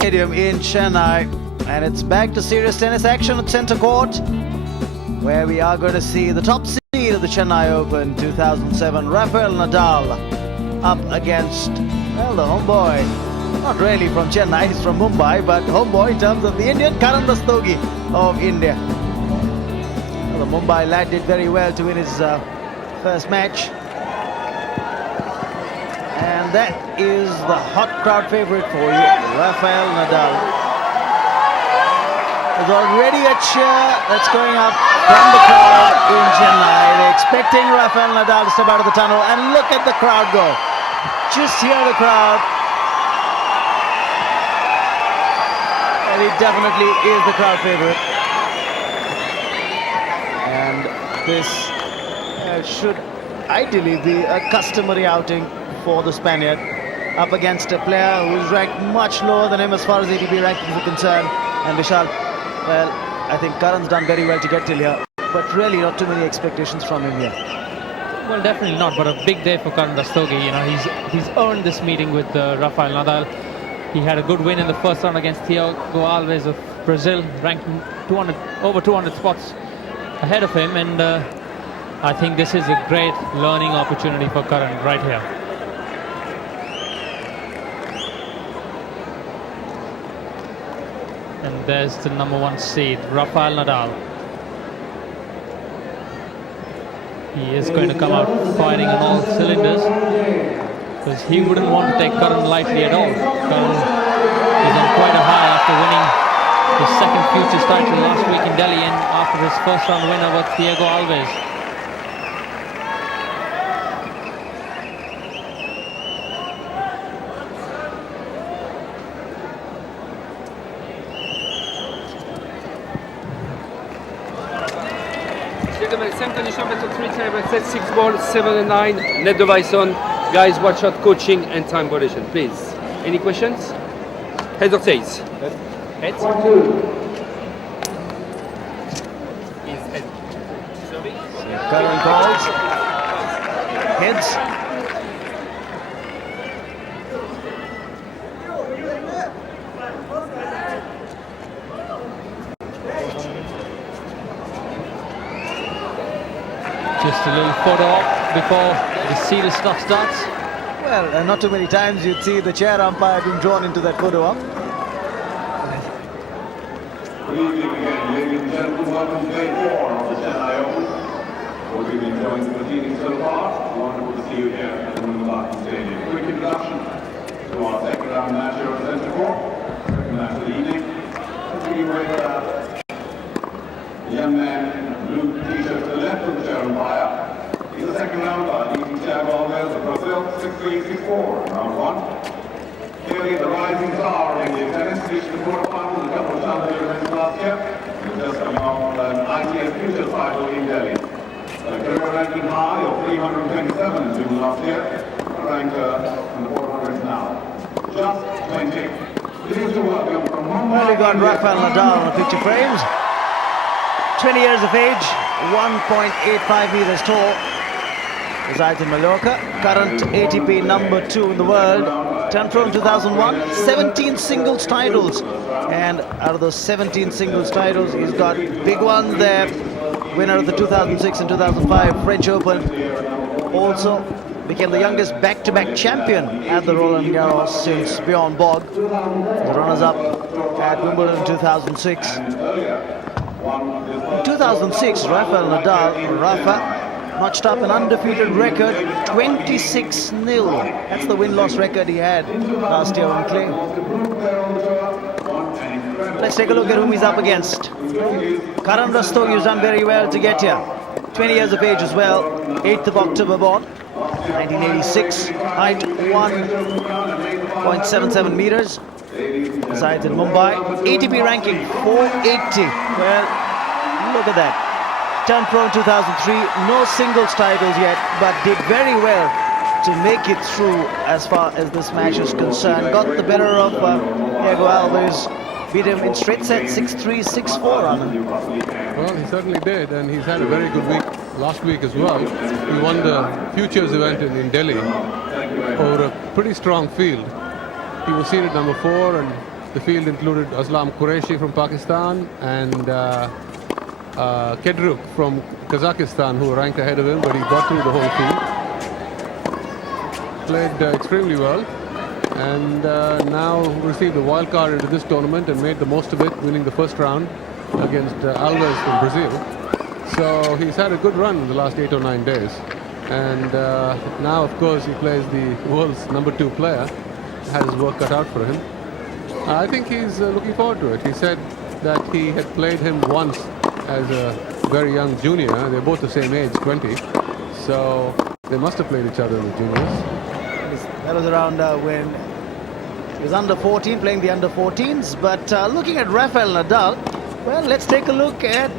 Stadium in Chennai, and it's back to serious tennis action at centre court, where we are going to see the top seed of the Chennai Open 2007, Rafael Nadal, up against, well, the homeboy, not really from Chennai, he's from Mumbai, but homeboy in terms of the Indian, Karan Rastogi of India. Well, the Mumbai lad did very well to win his first match. And that is the hot crowd favourite for you, Rafael Nadal. There's already a cheer that's going up from the crowd in Chennai. They're expecting Rafael Nadal to step out of the tunnel, and look at the crowd go. Just hear the crowd. And he definitely is the crowd favourite. And this should ideally be a customary outing for the Spaniard, up against a player who's ranked much lower than him as far as ATP rankings are concerned. And Vishal, well, I think Karan's done very well to get till here, but really not too many expectations from him here. Well, definitely not, but a big day for Karan Rastogi. You know, he's earned this meeting with Rafael Nadal. He had a good win in the first round against Thiago Alves of Brazil, ranking over 200 spots ahead of him, and I think this is a great learning opportunity for Karan right here. And there's the #1 seed, Rafael Nadal. He is going to come out firing on all cylinders, because he wouldn't want to take Karan lightly at all. Karan is on quite a high after winning his second Futures title last week in Delhi, and after his first round win over Thiago Alves. Gentlemen, same condition battle 3 table, set 6 ball, 7 and 9, net device on. Guys, watch out coaching and time violation, please. Any questions? Heads or tails? Heads? Is head. Serving? Karan calls. Heads. Just a little photo op before the serious stuff starts. Well, not too many times you'd see the chair umpire being drawn into that photo op. Good evening again, ladies and gentlemen. Welcome to day 4 of the Chennai Open. Hope you've been enjoying the proceedings so far. Wonderful to see you here at the Mumbai Stadium. Quick introduction to our second round match here at Centre Court. Second match of the evening. Let's begin with the young man in the blue t-shirt to the left of the chair umpire. He's the second rounder, leading Thiago Alves of Brazil, 6-3, 6-4, round 1. Clearly the rising star of Indian tennis, reached the quarterfinals a couple of challenger events last year. He's just coming off an ITF Futures title in Delhi. A career ranking high of 327 in June last year, ranked in the 400s now. Just 20. Pleased to welcome from Mumbai. Well, we got Rafael Nadal on the picture frames. 20 years of age, 1.85 meters tall. Resides in Mallorca, current ATP #2 in the world. Turned pro in 2001, 17 singles titles. And out of those 17 singles titles, he's got big ones there. Winner of the 2006 and 2005 French Open. Also became the youngest back-to-back champion at the Roland Garros since Bjorn Borg. The runners-up at Wimbledon in 2006. In 2006, Rafael Nadal, Rafa, notched up an undefeated record, 26-0. That's the win-loss record he had last year on clay. Let's take a look at whom he's up against. Karan Rastogi has done very well to get here. 20 years of age as well, 8th of October born, 1986, height 1.77 meters. Resides in Mumbai. ATP ranking 480. Well, look at that. Turned pro in 2003. No singles titles yet, but did very well to make it through as far as this match is concerned. Got the better of Thiago Alves. Beat him in straight sets, 6-3, 6-4. Well, he certainly did, and he's had a very good week last week as well. He won the Futures event in Delhi over a pretty strong field. He was seeded #4 and The field included Aslam Qureshi from Pakistan and Kedruk from Kazakhstan, who were ranked ahead of him, but he got through the whole field. Played extremely well, and now received a wild card into this tournament and made the most of it, winning the first round against Alves from Brazil. So he's had a good run in the last 8 or 9 days, and now of course he plays the world's #2 player. Has his work cut out for him. I think he's looking forward to it. He said that he had played him once as a very young junior. They're both the same age, 20, so they must have played each other in the juniors. That was around when he was under 14, playing the under 14s. But looking at Rafael Nadal, well, let's take a look at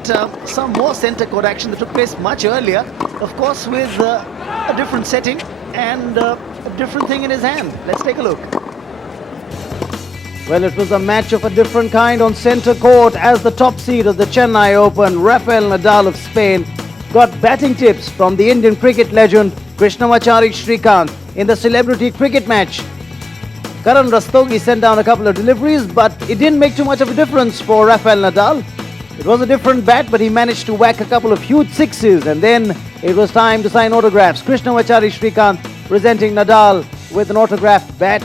some more centre court action that took place much earlier. Of course, with a different setting and a different thing in his hand. Let's take a look. Well, it was a match of a different kind on centre court as the top seed of the Chennai Open, Rafael Nadal of Spain, got batting tips from the Indian cricket legend Krishnamachari Srikanth in the celebrity cricket match. Karan Rastogi sent down a couple of deliveries, but it didn't make too much of a difference for Rafael Nadal. It was a different bat, but he managed to whack a couple of huge sixes, and then it was time to sign autographs. Krishnamachari Srikanth presenting Nadal with an autographed bat,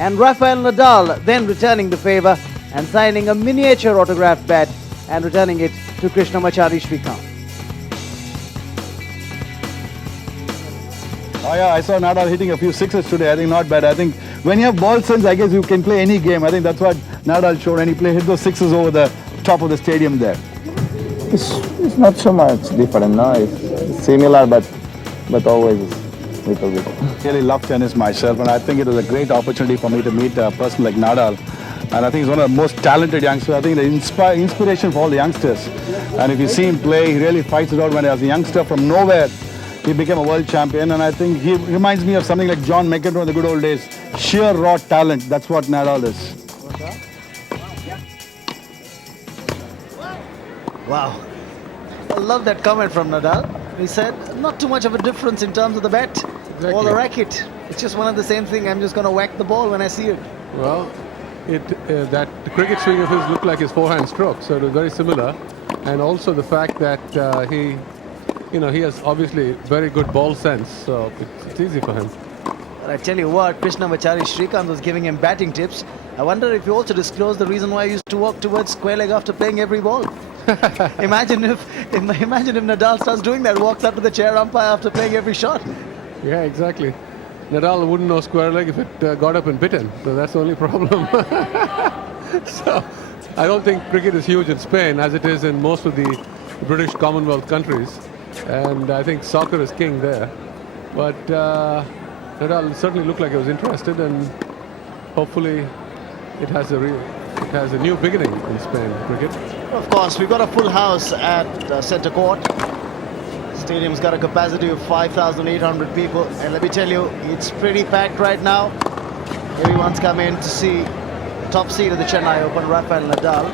and Rafael Nadal then returning the favour and signing a miniature autographed bat and returning it to Krishnamachari Srikanth. Oh yeah, I saw Nadal hitting a few sixes today. I think not bad. I think when you have ball sense, I guess you can play any game. I think that's what Nadal showed, and he hit those sixes over the top of the stadium there. It's not so much different, no. It's similar, but always a little bit. Really love tennis myself, and I think it was a great opportunity for me to meet a person like Nadal. And I think he's one of the most talented youngsters. I think the inspiration for all the youngsters. And if you see him play, he really fights it out. When as a youngster from nowhere, he became a world champion. And I think he reminds me of something like John McEnroe in the good old days. Sheer raw talent. That's what Nadal is. Wow. I love that comment from Nadal. He said, not too much of a difference in terms of the bat or the racket. It's just one of the same thing. I'm just going to whack the ball when I see it. Well, that cricket swing of his looked like his forehand stroke, so it was very similar. And also the fact that he has obviously very good ball sense, so it's easy for him. But I tell you what, Krishnamachari Srikanth was giving him batting tips. I wonder if he also disclosed the reason why he used to walk towards square leg after playing every ball. Imagine if Nadal starts doing that, walks up to the chair umpire after playing every shot. Yeah, exactly. Nadal wouldn't know square leg if it got up and bit him, so that's the only problem. So I don't think cricket is huge in Spain as it is in most of the British Commonwealth countries, and I think soccer is king there. But Nadal certainly looked like he was interested, and hopefully it has a new beginning in Spain cricket. Of course, we've got a full house at centre court. Stadium's got a capacity of 5,800 people, and let me tell you, it's pretty packed right now. Everyone's come in to see the top seed of the Chennai Open, Rafael Nadal,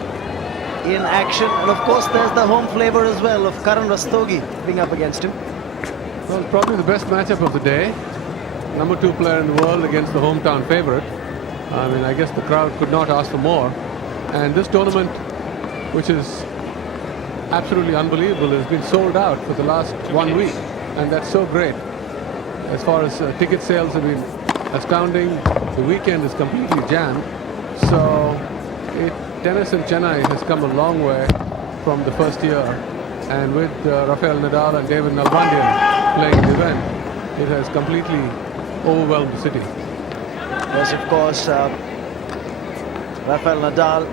in action. And of course, there's the home flavour as well of Karan Rastogi being up against him. Well, probably the best matchup of the day. #2 player in the world against the hometown favourite. I mean, I guess the crowd could not ask for more. And this tournament, which is absolutely unbelievable, has been sold out for the last 1 week, and that's so great. As far as ticket sales have been astounding, the weekend is completely jammed. So tennis in Chennai has come a long way from the first year, and with Rafael Nadal and David Nalbandian playing the event, it has completely overwhelmed the city. Yes, of course, Rafael Nadal,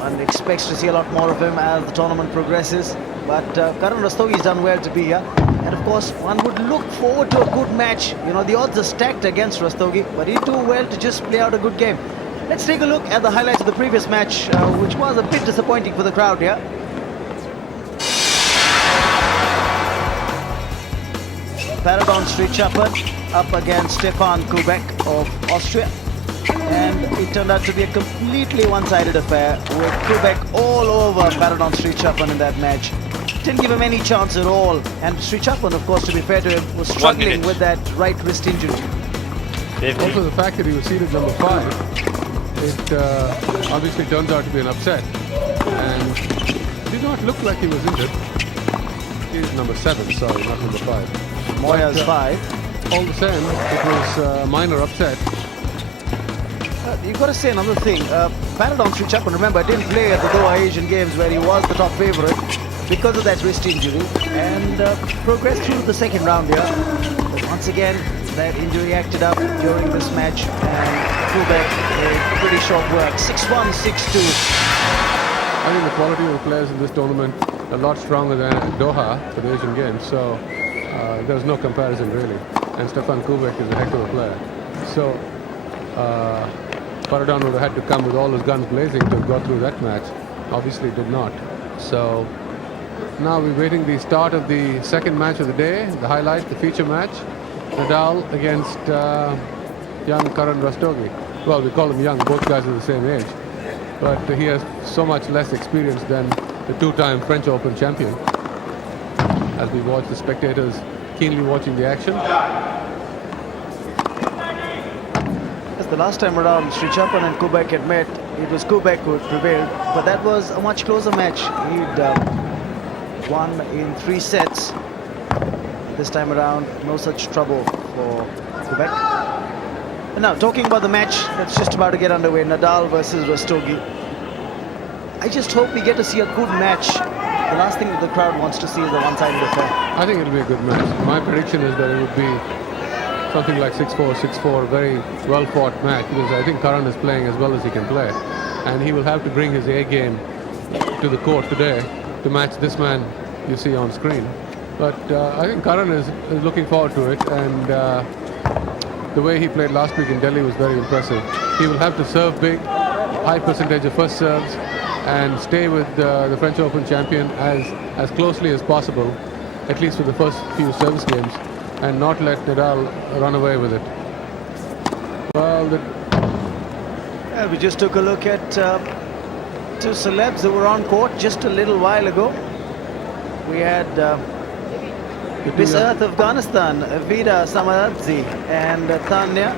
one expects to see a lot more of him as the tournament progresses. But Karan Rastogi has done well to be here. And of course, one would look forward to a good match. You know, the odds are stacked against Rastogi, but he'd do well to just play out a good game. Let's take a look at the highlights of the previous match, which was a bit disappointing for the crowd here. Paragon Street Chapman up against Stefan Kubek of Austria. And it turned out to be a completely one-sided affair, with Kubek all over Paragon Street Chapman in that match. Didn't give him any chance at all. And Street Chapman, of course, to be fair to him, was struggling with that right wrist injury. Also the fact that he was seated number 5 It obviously turns out to be an upset, and did not look like he was injured. He's number 7, sorry, not number 5. Moya's But, 5. All the same, it was a minor upset. You've got to say another thing. Paradon Srichappan, remember, didn't play at the Doha Asian Games where he was the top favourite because of that wrist injury, and progressed through the second round here. But once again, that injury acted up during this match, and Kubek made pretty short work. 6-1, 6-2. I think the quality of the players in this tournament a lot stronger than at Doha for the Asian Games, so there's no comparison really. And Stefan Kubek is a heck of a player. So Paradon would have had to come with all his guns blazing to have got through that match. Obviously did not. So now we're waiting the start of the second match of the day, the highlight, the feature match. Nadal against young Karan Rastogi. Well, we call him young, both guys are the same age. But he has so much less experience than the 2-time French Open champion. As we watch the spectators keenly watching the action. Yes, the last time around, Srichappan and Kubek had met. It was Kubek who prevailed, but that was a much closer match. He'd won in 3 sets. This time around, no such trouble for Kubek. And now, talking about the match that's just about to get underway, Nadal versus Rastogi. I just hope we get to see a good match. The last thing that the crowd wants to see is a one-sided affair. I think it'll be a good match. My prediction is that it would be something like 6-4, 6-4, very well-fought match, because I think Karan is playing as well as he can play. And he will have to bring his A game to the court today to match this man you see on screen. But I think Karan is looking forward to it, and the way he played last week in Delhi was very impressive. He will have to serve big, high percentage of first serves, and stay with the French Open champion as closely as possible, at least for the first few service games, and not let Nadal run away with it. Well, We just took a look at 2 celebs who were on court just a little while ago. We had Miss Earth Afghanistan, Vida Samaradzi, and Tanya,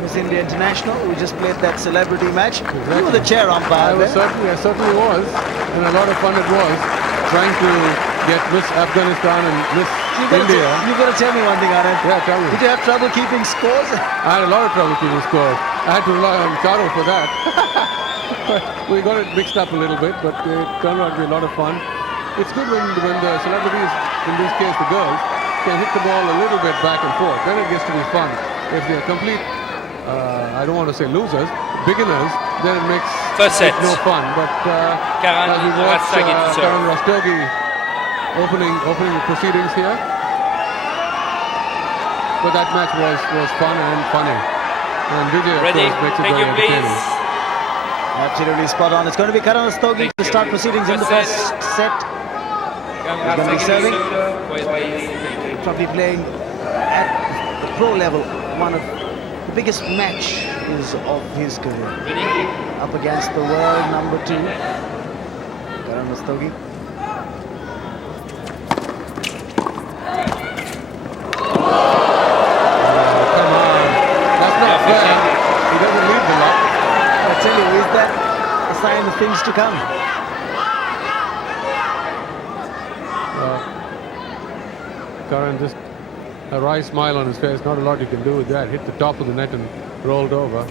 Miss India International. We just played that celebrity match. You were the chair umpire there. I certainly was, and a lot of fun it was, trying to get Miss Afghanistan and Miss India. You've got to tell me one thing, Anand. Yeah, tell me. Did you have trouble keeping scores? I had a lot of trouble keeping score. I had to rely on Charo for that. We got it mixed up a little bit, but it turned out to be a lot of fun. It's good when the celebrities, in this case the girls, can hit the ball a little bit back and forth. Then it gets to be fun. If they're complete, I don't want to say losers, beginners, then it makes it no fun. But as we watch Karan Rastogi opening the proceedings here, but that match was fun and funny. And Vijay, of course, makes it very entertaining. Absolutely spot on. It's going to be Karan Rastogi to start proceedings in the first set. He's going to be serving. Probably playing at the pro level, one of the biggest matches of his career. Up against the world number 2, Karan Rastogi. Come on, that's not fair. He doesn't lead the lot. I tell you, is that a sign of things to come? Karan just a wry smile on his face. Not a lot you can do with that. Hit the top of the net and rolled over.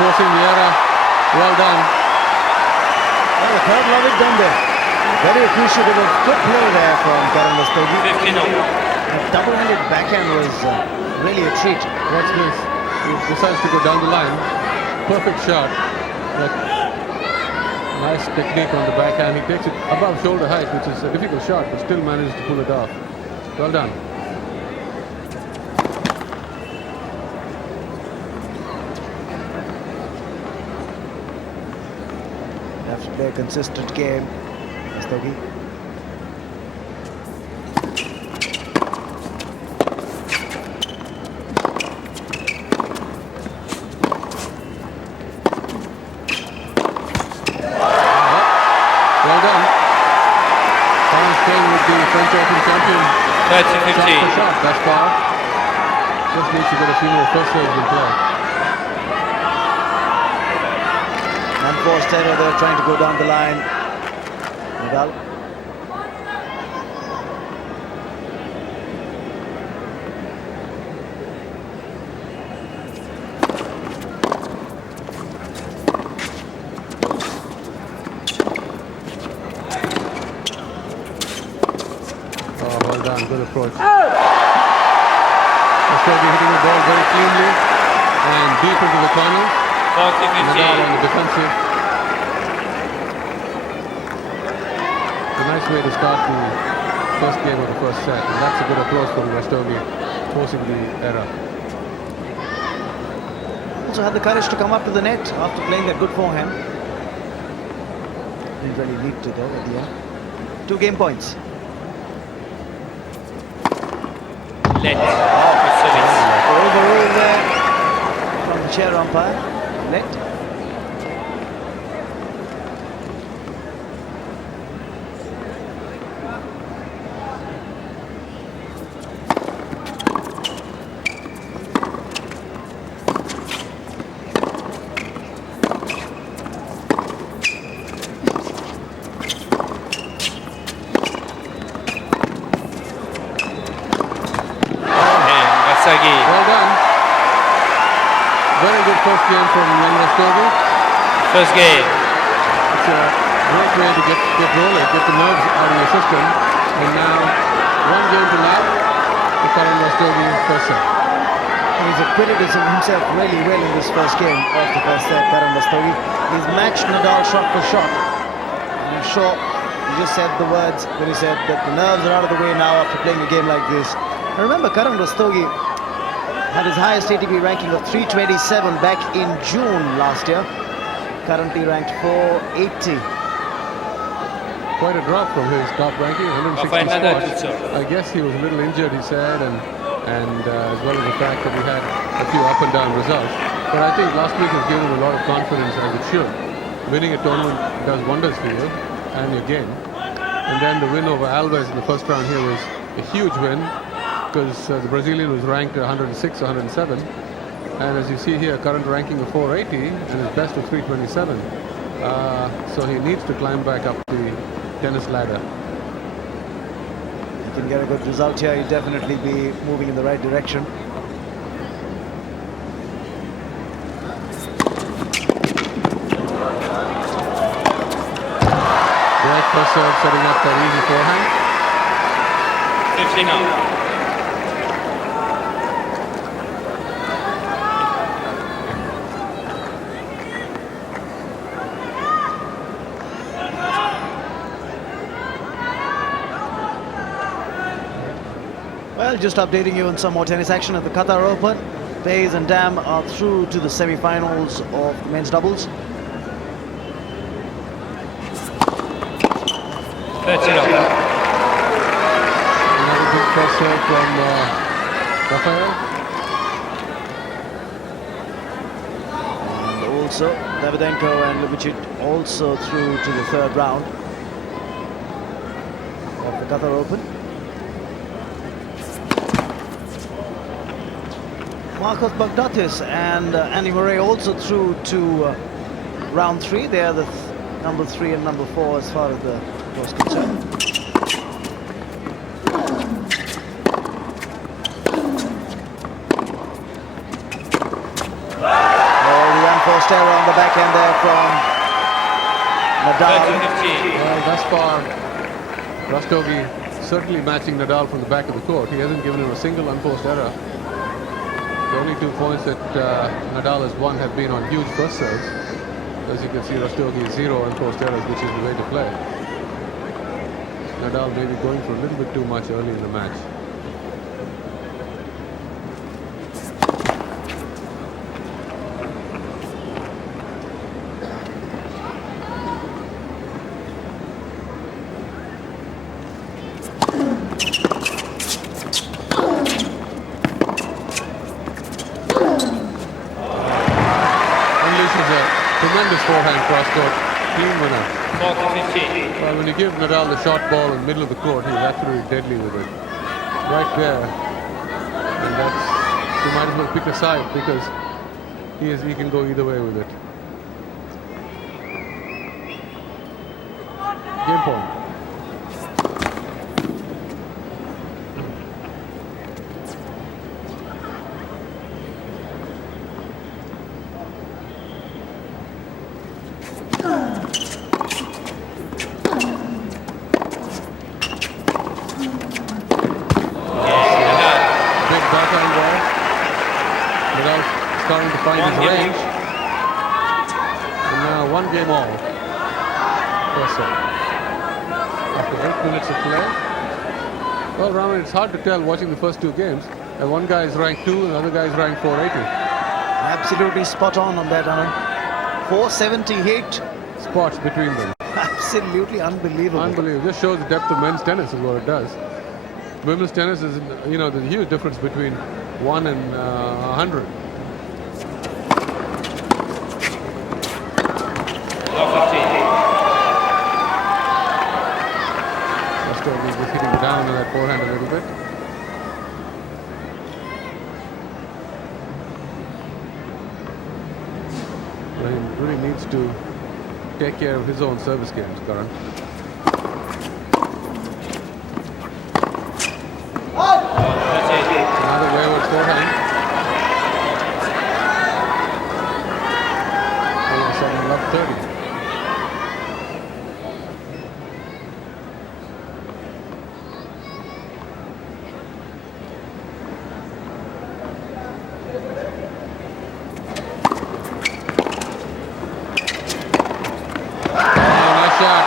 Forcing the error. Well done. Well, the crowd love it done there. Very appreciative of good play there from Karan Rastogi. 15 over. That double-handed backhand was really a treat. Watch this. He decides to go down the line. Perfect shot. But nice technique on the backhand. He takes it above shoulder height, which is a difficult shot, but still manages to pull it off. Well done. have to play a consistent game. Rastogi. Well done. Karan staying with the French Open champion. 30-15. Shot for shot, that's par. Just needs to get a few more first serves in play. Unforced error there, trying to go down the line. Nadal. Oh, well done, good approach. Rastogi hitting the ball very cleanly and deep into the corner. Nadal 40-15. on the defensive. A nice way to start the first game of the first set, and that's a good approach from Rastogi, forcing the error. Also had the courage to come up to the net after playing that good forehand. Didn't really need to though at the end. 2 game points. Let. For service. Overruled there from the chair umpire. Let. And Rastogi. Well done. Very good first game from young Rastogi. First game. It's a great way to get rolling, get the nerves out of your system. And now, one game to lap, the Karan Rastogi first set. And he's acquitted himself really well in this first game of the first set, Karan Rastogi. He's matched Nadal shot for shot. And I'm sure he just said the words when he said that the nerves are out of the way now after playing a game like this. And remember, Karan Rastogi had his highest ATP ranking of 327 back in June last year. Currently ranked 480. Quite a drop from his top ranking, 160 Rafael Nadal, good spots. serve. I guess he was a little injured, he said, and as well as the fact that he had a few up and down results. But I think last week has given him a lot of confidence, as it should. Winning a tournament does wonders for you and your game. And then the win over Alves in the first round here was a huge win, because the Brazilian was ranked 106, 107. And as you see here, current ranking of 480 and his best of 327. So he needs to climb back up the tennis ladder. If he can get a good result here, he'll definitely be moving in the right direction. Great first serve, setting up that easy forehand. 50 now. Well, just updating you on some more tennis action at the Qatar Open. Bayes and Dam are through to the semi-finals of men's doubles. 30 now. Another good first serve from Rafael. And also, Davydenko and Lubicic also through to the third round of the Qatar Open. Marcos Bagdatis and Andy Murray also through to round 3. They are the number 3 and number 4 as far as the was concerned. Oh, the unforced error on the back end there from Nadal. 30-15. Well, thus far, Rastogi certainly matching Nadal from the back of the court. He hasn't given him a single unforced error. The only 2 points that Nadal has won have been on huge first serves. As you can see, Rastogi is 0 unforced errors, which is the way to play. Nadal may be going for a little bit too much early in the match. Tremendous forehand cross-court. Clean winner. 40-50. Well, when you give Nadal the short ball in the middle of the court, he's absolutely deadly with it. Right there. And that's, you might as well pick a side because he can go either way with it. Game point. Big backhand ball. Nadal starting to find his range. And now 1 game all. First set. After 8 minutes of play. Well, Raman, it's hard to tell watching the first 2 games. And one guy is ranked 2 and the other guy is ranked 480. Absolutely spot on that, Anand. 478. Spots between them. Absolutely unbelievable. Unbelievable. Just shows the depth of men's tennis is what it does. Women's tennis is, there's a huge difference between 1 and 100. Rastogi just hitting down on that forehand a little bit. Well, he really needs to take care of his own service games, Karan. Another wayward forehand. All of a sudden, love 30. Nice shot.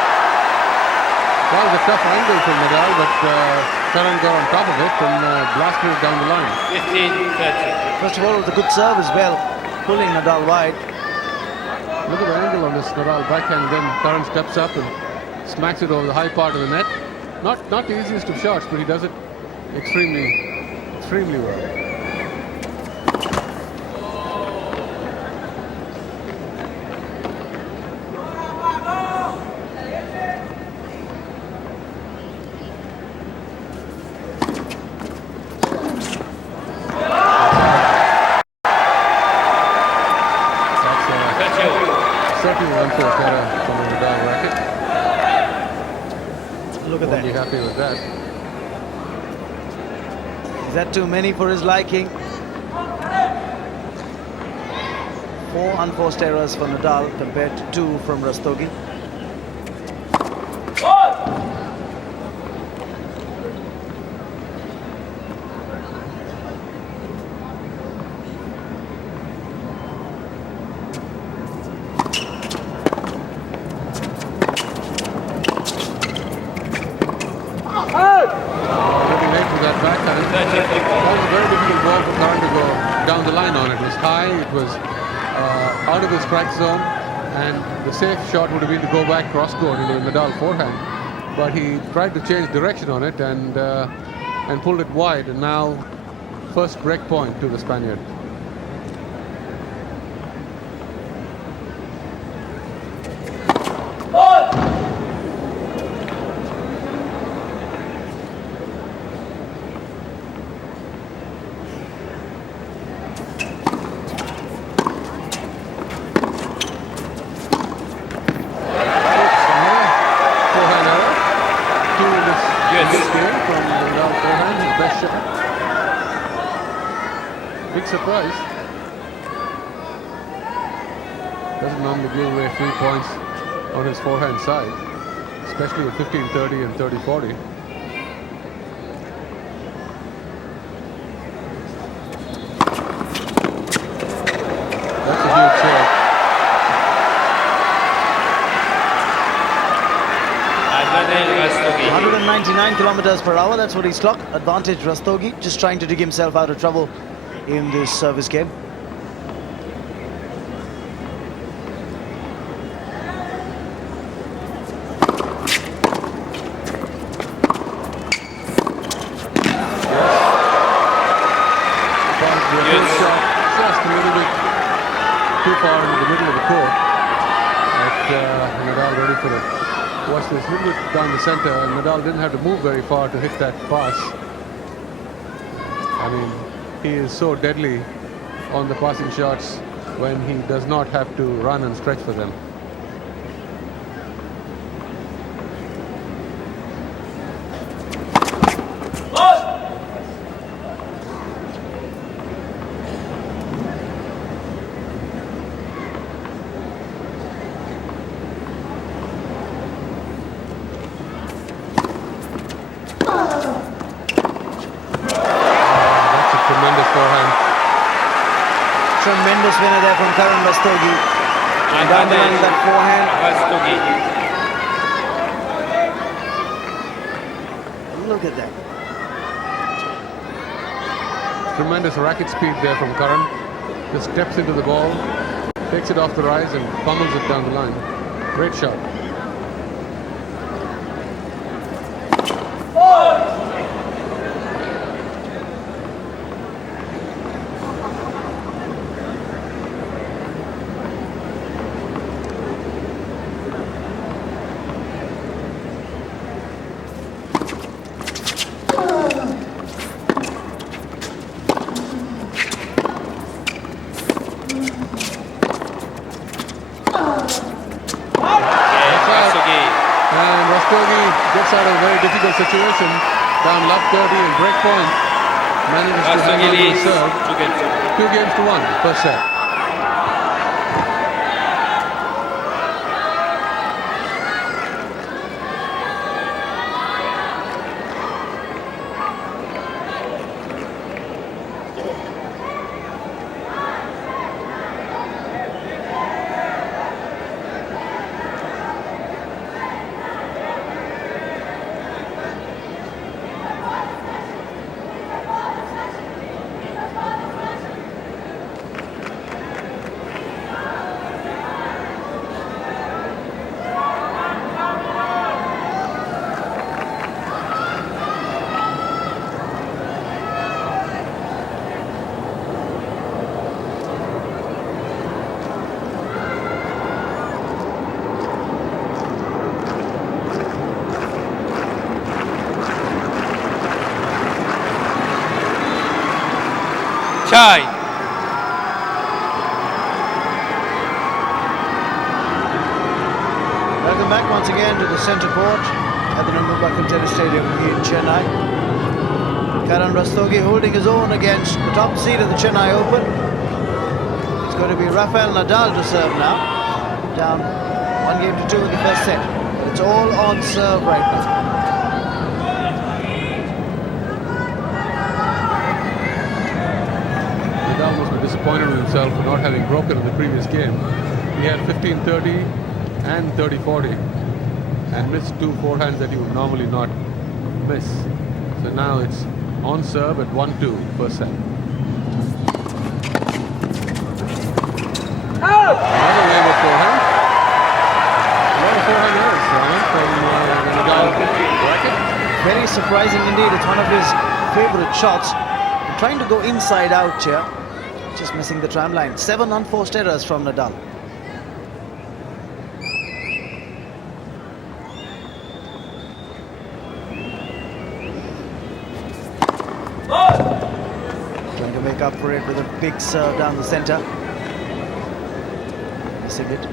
That was a tough angle from Nadal, but Karan got on top of it and blasted it down the line. 15-30. First of all, with a good serve as well, pulling Nadal wide. Look at the angle on this Nadal backhand. Then Karan steps up and smacks it over the high part of the net. Not the easiest of shots, but he does it extremely well. Certainly unfair error from the Nadal racket. Look at Won't be that. happy with that. Is that too many for his liking? 4 unforced errors for Nadal compared to 2 from Rastogi. Looking late for that backhand. That was a very difficult ball for Karan to go down the line on. It was high, it was out of the strike zone, and the safe shot would have been to go back cross court into the Nadal forehand. But he tried to change direction on it and pulled it wide, and now first break point to the Spaniard. Forehand error to this game from Nadal forehand, his best shot. Big surprise. Doesn't normally give away 3 points on his forehand side, especially with 15-30 and 30-40. That's a huge serve. 199 kilometers per hour, that's what he's clocked. Advantage Rastogi, just trying to dig himself out of trouble in this service game. Shot just a little bit too far into the middle of the court. confident. Watch this, little bit down the center, and Nadal didn't have to move very far to hit that pass. I mean, he is so deadly on the passing shots when he does not have to run and stretch for them. Tremendous winner there from Karan Rastogi. And down the line with that forehand. Look at that. Tremendous racket speed there from Karan. Just steps into the ball, takes it off the rise and pummels it down the line. Great shot. Rastogi gets out of a very difficult situation, down love 30 and break point. Manages to hang on to the serve. 2-1, first set. Chai. Welcome back once again to the centre court at the Number Tennis Stadium in Chennai. Karan Rastogi holding his own against the top seed of the Chennai Open. It's going to be Rafael Nadal to serve now. Down 1-2 in the first set. But it's all on serve right now. Nadal must be disappointed with himself for not having broken in the previous game. He had 15-30 and 30-40 and missed two forehands that he would normally not miss. So now it's on serve at 1-2 first set. Another wave of forehand. A lot of forehand errors from Nadal bracket. Very surprising indeed. It's one of his favourite shots. Trying to go inside out here. Just missing the tram line. 7 unforced errors from Nadal. Trying to make up for it with a big serve down the centre. Missing it.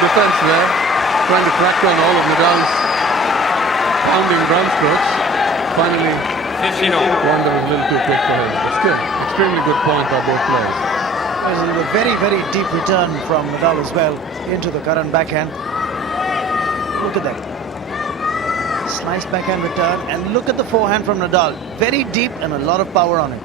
Defense there, trying to crack down all of Nadal's pounding ground strokes. Finally, one that was a little too quick for him. But still, extremely good point by both players. There's a very, very deep return from Nadal as well into the Karan backhand. Look at that. Slice backhand return, and look at the forehand from Nadal. Very deep and a lot of power on it.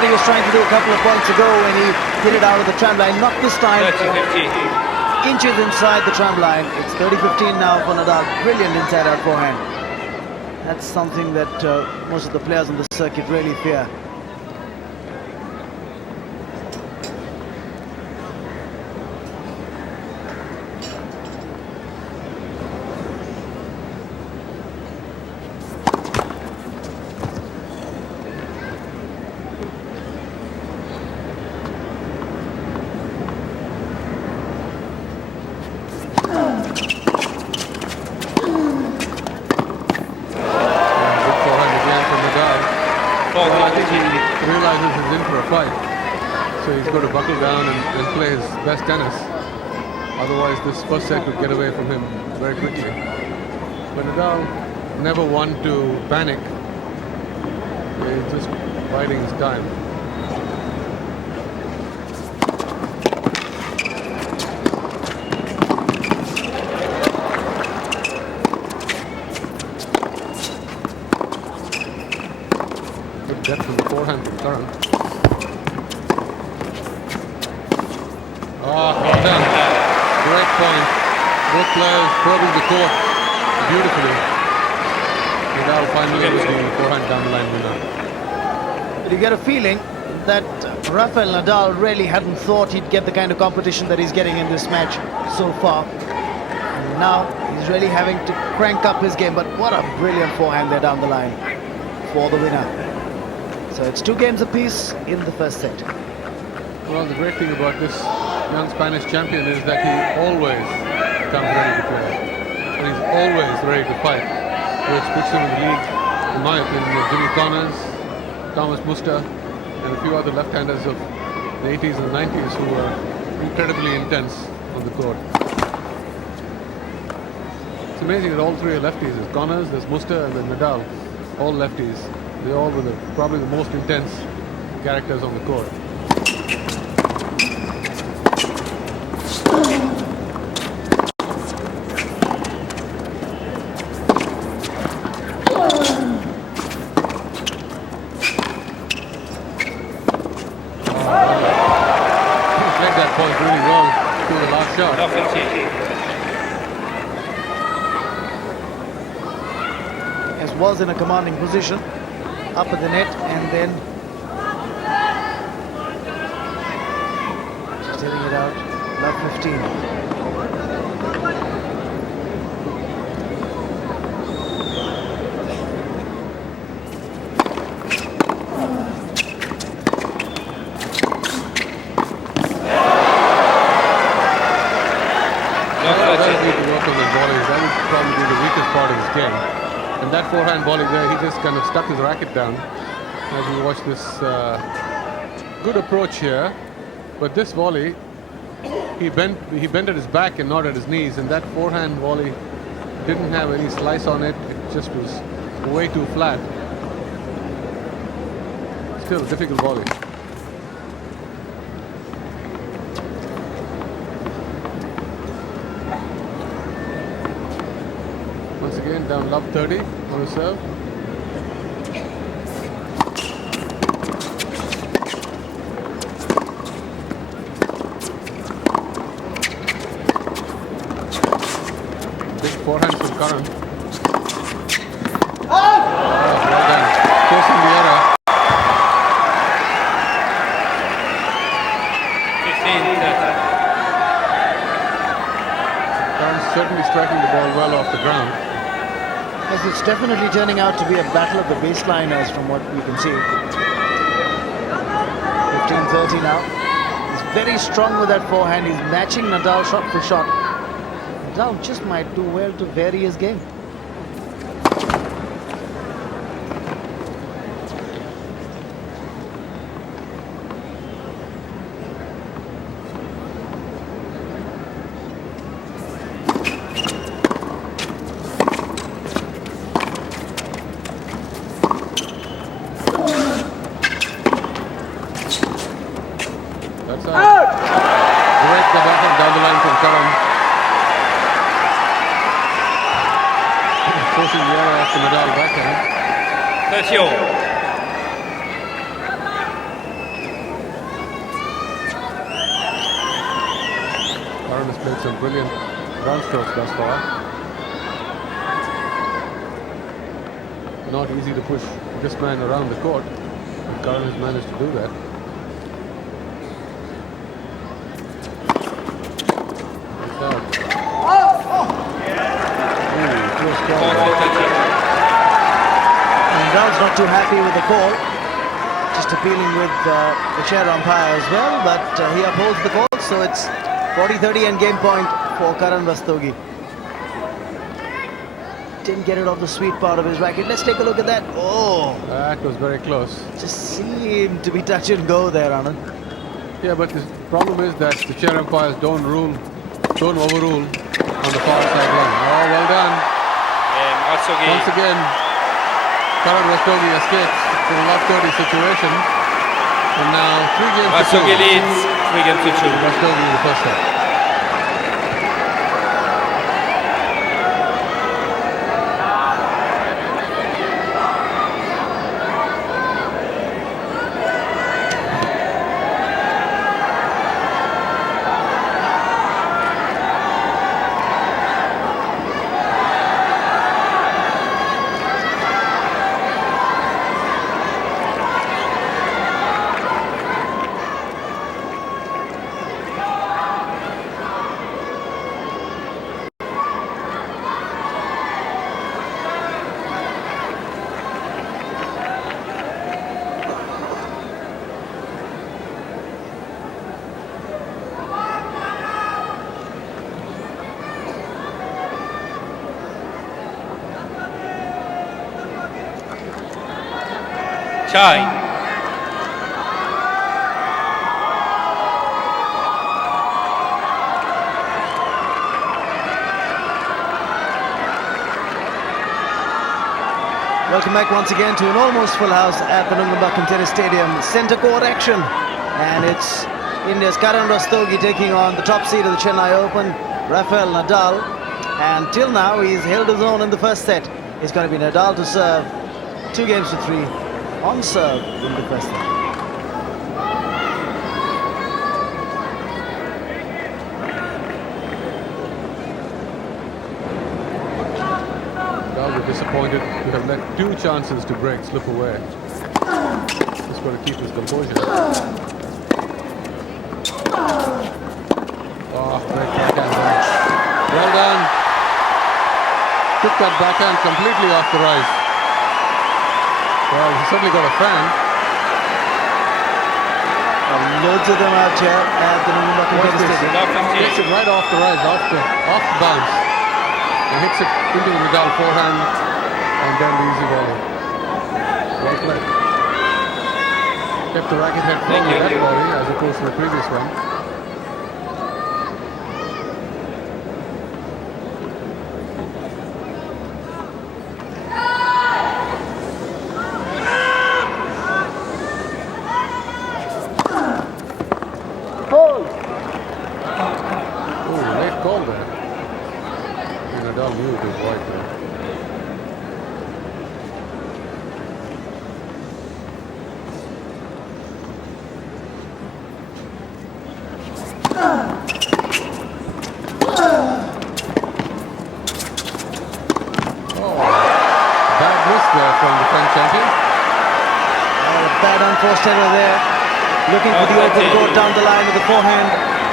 what he was trying to do a couple of points ago when he hit it out of the tram line. Not this time. 30-50. Inches inside the tram line. It's 30-15 now for Nadal. Brilliant inside-out forehand. That's something that most of the players on the circuit really fear. Realizes he's in for a fight, so he's got to buckle down and play his best tennis. Otherwise, this first set could get away from him very quickly. But Nadal never one to panic. He's just biding his time. Depth from the forehand from Karan. Oh, well done. Great point. Both players probing the court beautifully. Nadal finally with the forehand down the line winner. But you get a feeling that Rafael Nadal really hadn't thought he'd get the kind of competition that he's getting in this match so far. And now he's really having to crank up his game. But what a brilliant forehand there down the line for the winner. So it's 2 games apiece in the first set. Well, the great thing about this young Spanish champion is that he always comes ready to play. And he's always ready to fight, which puts him in the league, in my opinion, with Jimmy Connors, Thomas Muster, and a few other left-handers of the 80s and 90s who were incredibly intense on the court. It's amazing that all 3 are lefties. There's Connors, there's Muster, and then Nadal. All lefties. They all were probably the most intense characters on the court. He played that point really well to the last shot. As was in a commanding position. Up at the net and then just hitting it out. Love 15. That would probably be the weakest part of his game. And that forehand volley there, he just kind of stuck his racket down as we watch this good approach here. But this volley, he bent at his back and not at his knees, and that forehand volley didn't have any slice on it. It just was way too flat. Still a difficult volley. Once again, down love 30 on the serve. Big forehand from Karan. Well done. Forcing the error. 15-30. Karan's certainly striking the ball well off the ground. Yes, it's definitely turning out to be a battle of the baseliners from what you can see. 15-30 now. He's very strong with that forehand. He's matching Nadal shot for shot. Nadal just might do well to vary his game. That's out. Great backhand down the line from Karan. Forcing the error after Nadal backhand. 30-all. Karan has played some brilliant run strokes thus far. Not easy to push this man around the court, but Karan has managed to do that. Nadal's not too happy with the call. Just appealing with the chair umpire as well, but he upholds the call, so it's 40-30 and game point for Karan Rastogi. Didn't get it off the sweet part of his racket. Let's take a look at that. Oh, That was very close. just seemed to be touch and go there, Anand. Yeah, but the problem is that the chair umpires don't overrule on the far sideline. Oh, well done. Rastogi. Once again, Karan Rastogi escapes from a lot 30 situation. And now 3 games to 2. Rastogi leads 3 games to 2. Rastogi in the first set. Chai. Welcome back once again to an almost full house at the Nungambakkam Tennis Stadium. Centre court action, and it's India's Karan Rastogi taking on the top seed of the Chennai Open, Rafael Nadal. And till now, he's held his own in the first set. It's going to be Nadal to serve, 2 games to 3 on serve in the first set. Nadal was disappointed to have let 2 chances to break slip away. Just got to keep his composure. Oh, great backhand there. Well done. Took that backhand completely off the rise. Well, he certainly got a fan. Loads of them out here at the Nungambakkam Watch Tennis this. Stadium. Hits it right off the rise, off the bounce. And hits it into the Nadal forehand and then the easy volley. Well played. Kept the racket head firm with that volley as opposed to the previous one. Oh, late call there. And Nadal knew it was right there. Oh, bad miss there from the French champion. Bad unforced error there. Looking for the open court down the line with the forehand,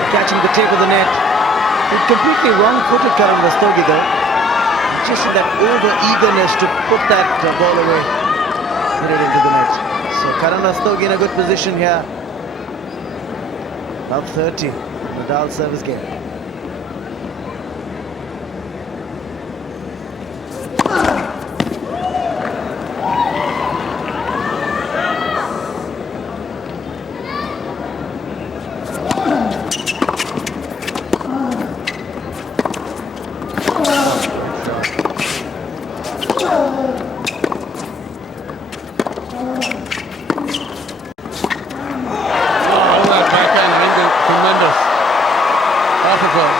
catching the tip of the net. He completely wrong-footed Karan Rastogi though. Just in that over-eagerness to put that ball away, hit it into the net. So Karan Rastogi in a good position here. Up 30, Nadal service game.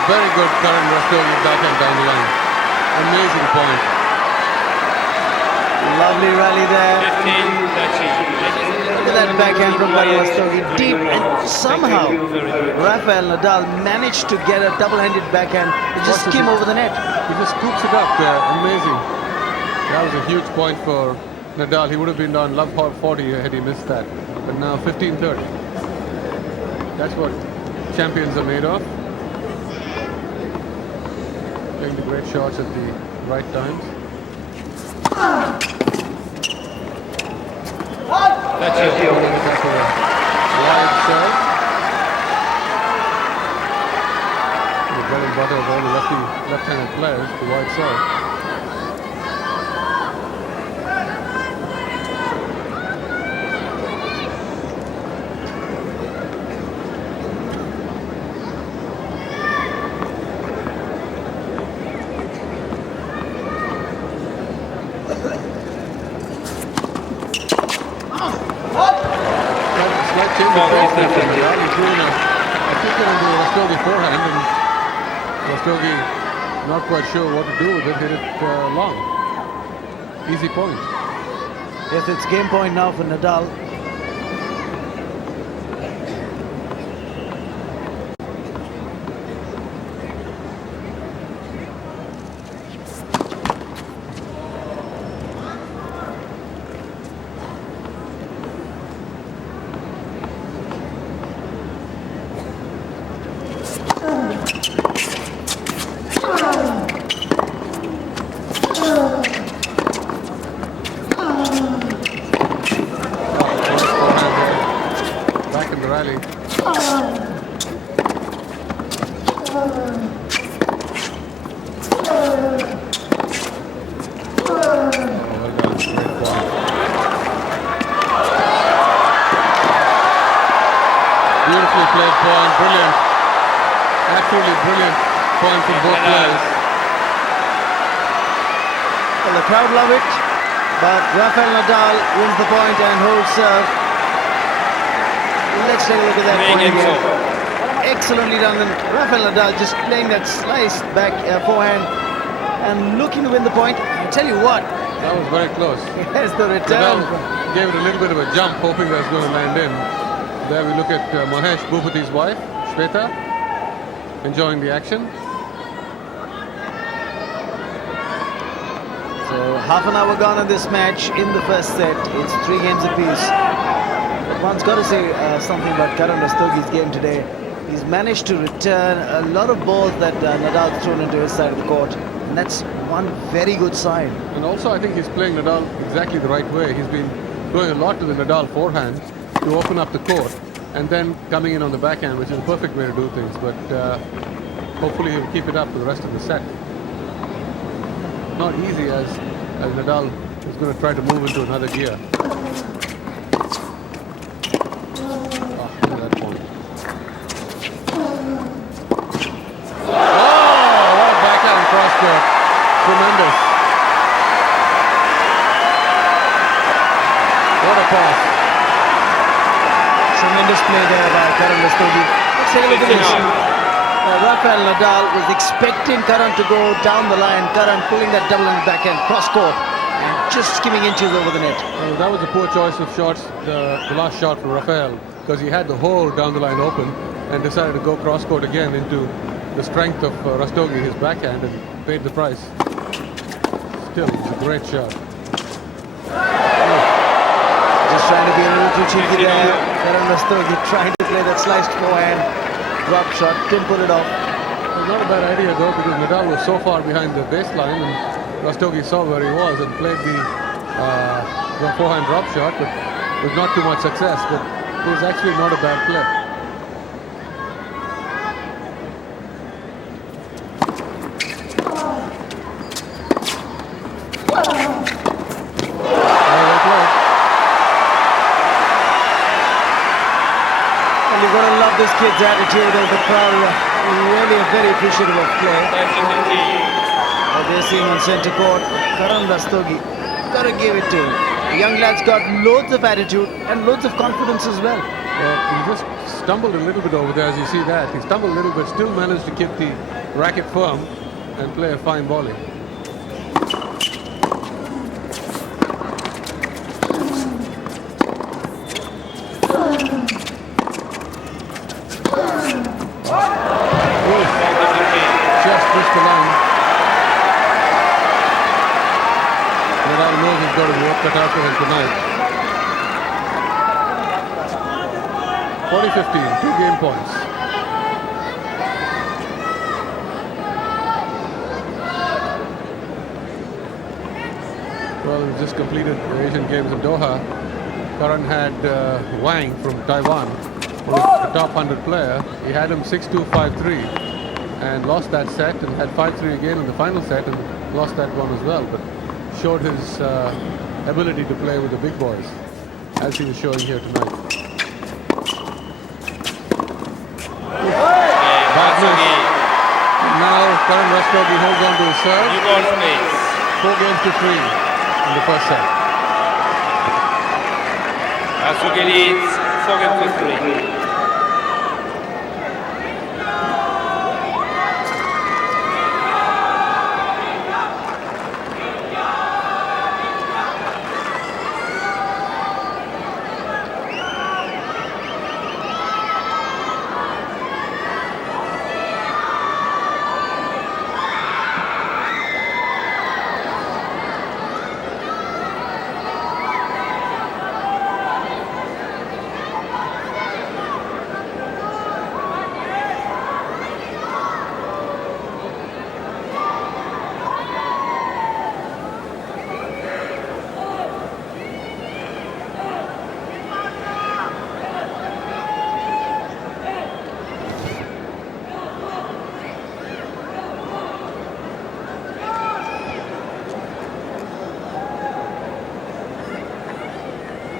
Very good Karan Rastogi backhand down the line. Amazing point. Lovely rally there. 15-30. Look at that backhand from Karan Rastogi, deep, and somehow Rafael Nadal managed to get a double-handed backhand to just skim over the net. He just scoops it up there. Amazing. That was a huge point for Nadal. He would have been down love 40 had he missed that. But now 15-30. That's what champions are made of. Playing the great shots at the right times. That's it. That's a wide serve. The bread and butter of all the left-handed players, the wide serve. Slight change of pace there from Nadal. He's doing a kick into Rastogi forehand, and Rastogi not quite sure what to do with it. Hit it long. Easy point. Yes, it's game point now for Nadal. Back in the rally. Beautifully played point, brilliant. Absolutely brilliant point from both players. Well, the crowd love it, but Rafael Nadal wins the point and holds serve. Let's take a look at that point again. Excellently done. And Rafael Nadal just playing that sliced back forehand and looking to win the point. I tell you what. That was very close. Here's the return. Nadal gave it a little bit of a jump, hoping that was going to land in. There we look at Mahesh Bhupati's wife, Shweta, enjoying the action. So half an hour gone in this match in the first set. It's 3 games apiece. One's got to say something about Karan Rastogi's game today. He's managed to return a lot of balls that Nadal's thrown into his side of the court. And that's one very good sign. And also I think he's playing Nadal exactly the right way. He's been going a lot to the Nadal forehand to open up the court, and then coming in on the backhand, which is a perfect way to do things. But hopefully he'll keep it up for the rest of the set. Not easy as Nadal is going to try to move into another gear. Look at that point. Oh, what a backhand cross court. Tremendous. What a pass. Tremendous play there by Karan Rastogi. Let's take a look at this. Rafael Nadal was expecting Karan to go down the line. Karan pulling that double and backhand cross court and just skimming inches over the net. Well, that was a poor choice of shots, the last shot for Rafael, because he had the hole down the line open and decided to go cross court again into the strength of Rastogi, his backhand, and paid the price. Still, it's a great shot. Just trying to be a little too cheeky there. Karan Rastogi trying to play that sliced forehand. Drop shot, didn't put it off. Well, not a bad idea though, because Nadal was so far behind the baseline, and Rastogi saw where he was and played the forehand drop shot, but with not too much success. But it was actually not a bad play. You've got to love this kid's attitude, and the crowd really are very appreciative of play. They're seeing on centre court, Karan Rastogi, got to give it to him. The young lad's got loads of attitude and loads of confidence as well. He just stumbled a little bit over there, as you see that. He stumbled a little bit, still managed to keep the racket firm and play a fine volley. work cut out for him tonight. 40-15, 2 game points. Well, we just completed the Asian Games in Doha. Karan had Wang from Taiwan, who was the top 100 player. He had him 6-2, 5-3 and lost that set, and had 5-3 again in the final set and lost that one as well, but showed his ability to play with the big boys, as he was showing here tonight. Rastogi. Now Karan Rastogi holds on to his serve. New ball, please. 4-3 in the first set. Rastogi leads 4-3.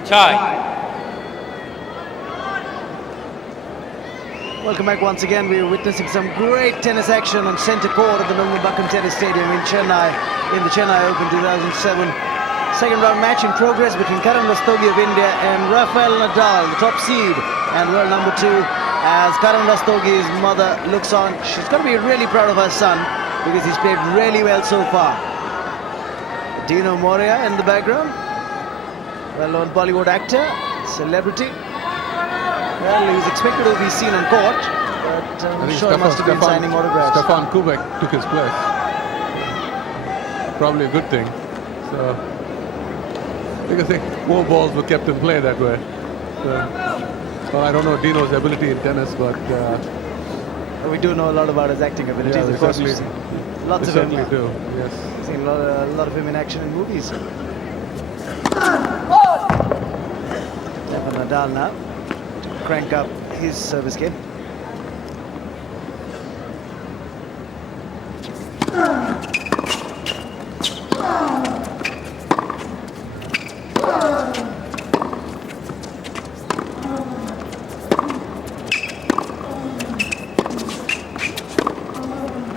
Chai. Welcome back once again. We are witnessing some great tennis action on centre court at the Nulambakam Tennis Stadium in Chennai, in the Chennai Open 2007. Second round match in progress between Karan Rastogi of India and Rafael Nadal, the top seed and world number 2. As Karan Rastogi's mother looks on, she's going to be really proud of her son because he's played really well so far. Dino Moria in the background, well-known Bollywood actor, celebrity. Well, he's expected to be seen on court, but I'm sure he must have been signing autographs. Stefan Kubek took his place. Probably a good thing. So, because I think more balls were kept in play that way. So, well, I don't know Dino's ability in tennis, but we do know a lot about his acting abilities. yeah, Of course, we've seen lots of him. certainly do. Yes. Seen a lot of him in action in movies. Rafael Nadal now to crank up his service game.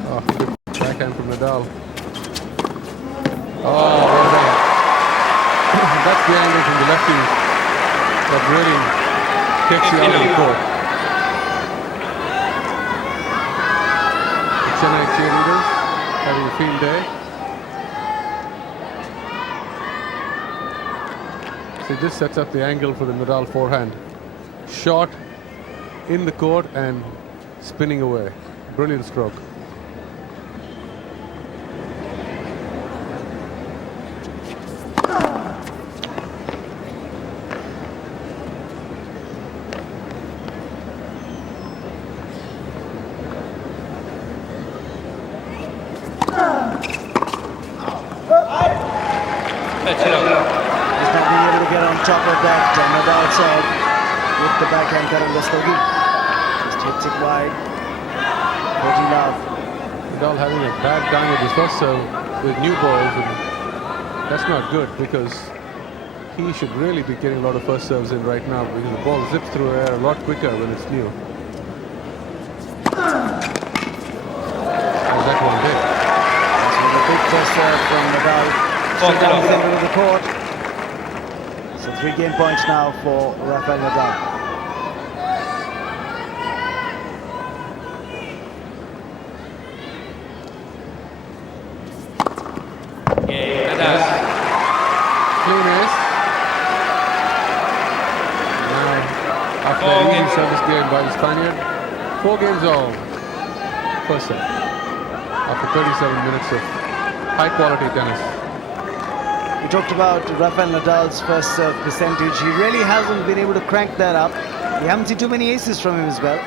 Oh, good backhand from Nadal. Oh, well done. That's the angle from the lefty that really takes you out of the court. The Chennai cheerleaders having a field day. See, this sets up the angle for the Nadal forehand. Shot in the court and spinning away. Brilliant stroke. He's not being able to get on top of that Nadal serve with the backhand Karan Rastogi. Just hits it wide. Pretty love. Nadal having a bad time with his first serve with new balls, and that's not good because he should really be getting a lot of first serves in right now because the ball zips through air a lot quicker when it's new. And that one did. So a big first serve from Nadal. Straight down the center of the court. So 3 game points now for Rafael Nadal. Clean ace. Now, after an easy service game by the Spaniard, 4 games all. First set. After 37 minutes of high quality tennis. We talked about Rafael Nadal's first serve percentage. He really hasn't been able to crank that up. We haven't seen too many aces from him as well.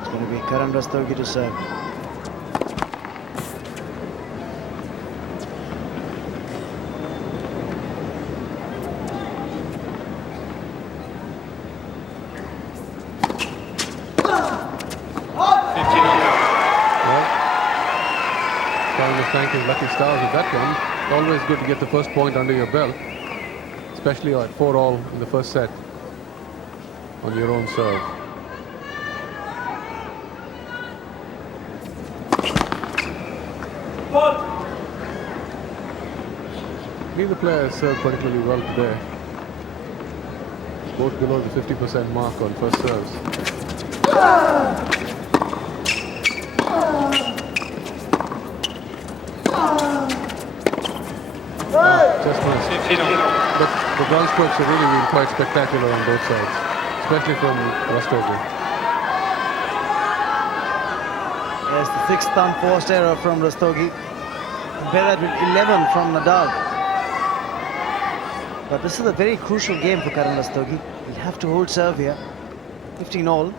It's going to be Karan Rastogi to serve. Thank his lucky stars with that one. Always good to get the first point under your belt, especially at 4-all in the first set on your own serve. Neither player has served particularly well today. Both below the 50% mark on first serves. Just missed. But the ball strokes have really been quite spectacular on both sides, especially from Rastogi. Yes, the 6th unforced error from Rastogi. Compare that with 11 from Nadal. But this is a very crucial game for Karan Rastogi. He'll have to hold serve here. 15-all.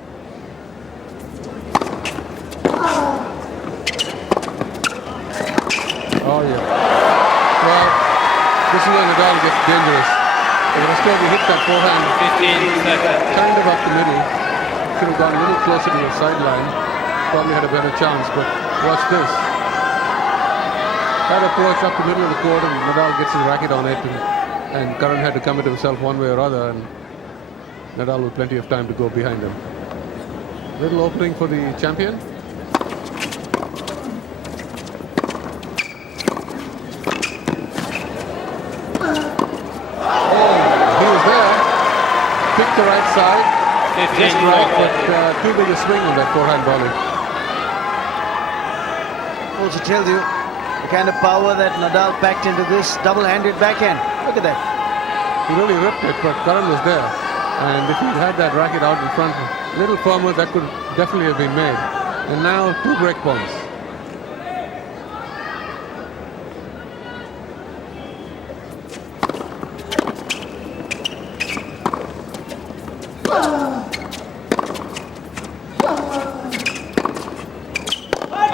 Oh yeah. Well, this is where Nadal gets dangerous. If Rastogi hit that forehand 15 seconds. kind of up the middle, could have gone a little closer to the sideline, probably had a better chance, but watch this. That approach up the middle of the court and Nadal gets his racket on it, and Karan had to commit himself one way or other, and Nadal with plenty of time to go behind him. Little opening for the champion. Picked the right side, just right, but too big a swing on that forehand volley. Also tells you the kind of power that Nadal packed into this double-handed backhand. Look at that. He really ripped it, but Karan was there. And if he'd had that racket out in front, a little firmer, that could definitely have been made. And now 2 break points.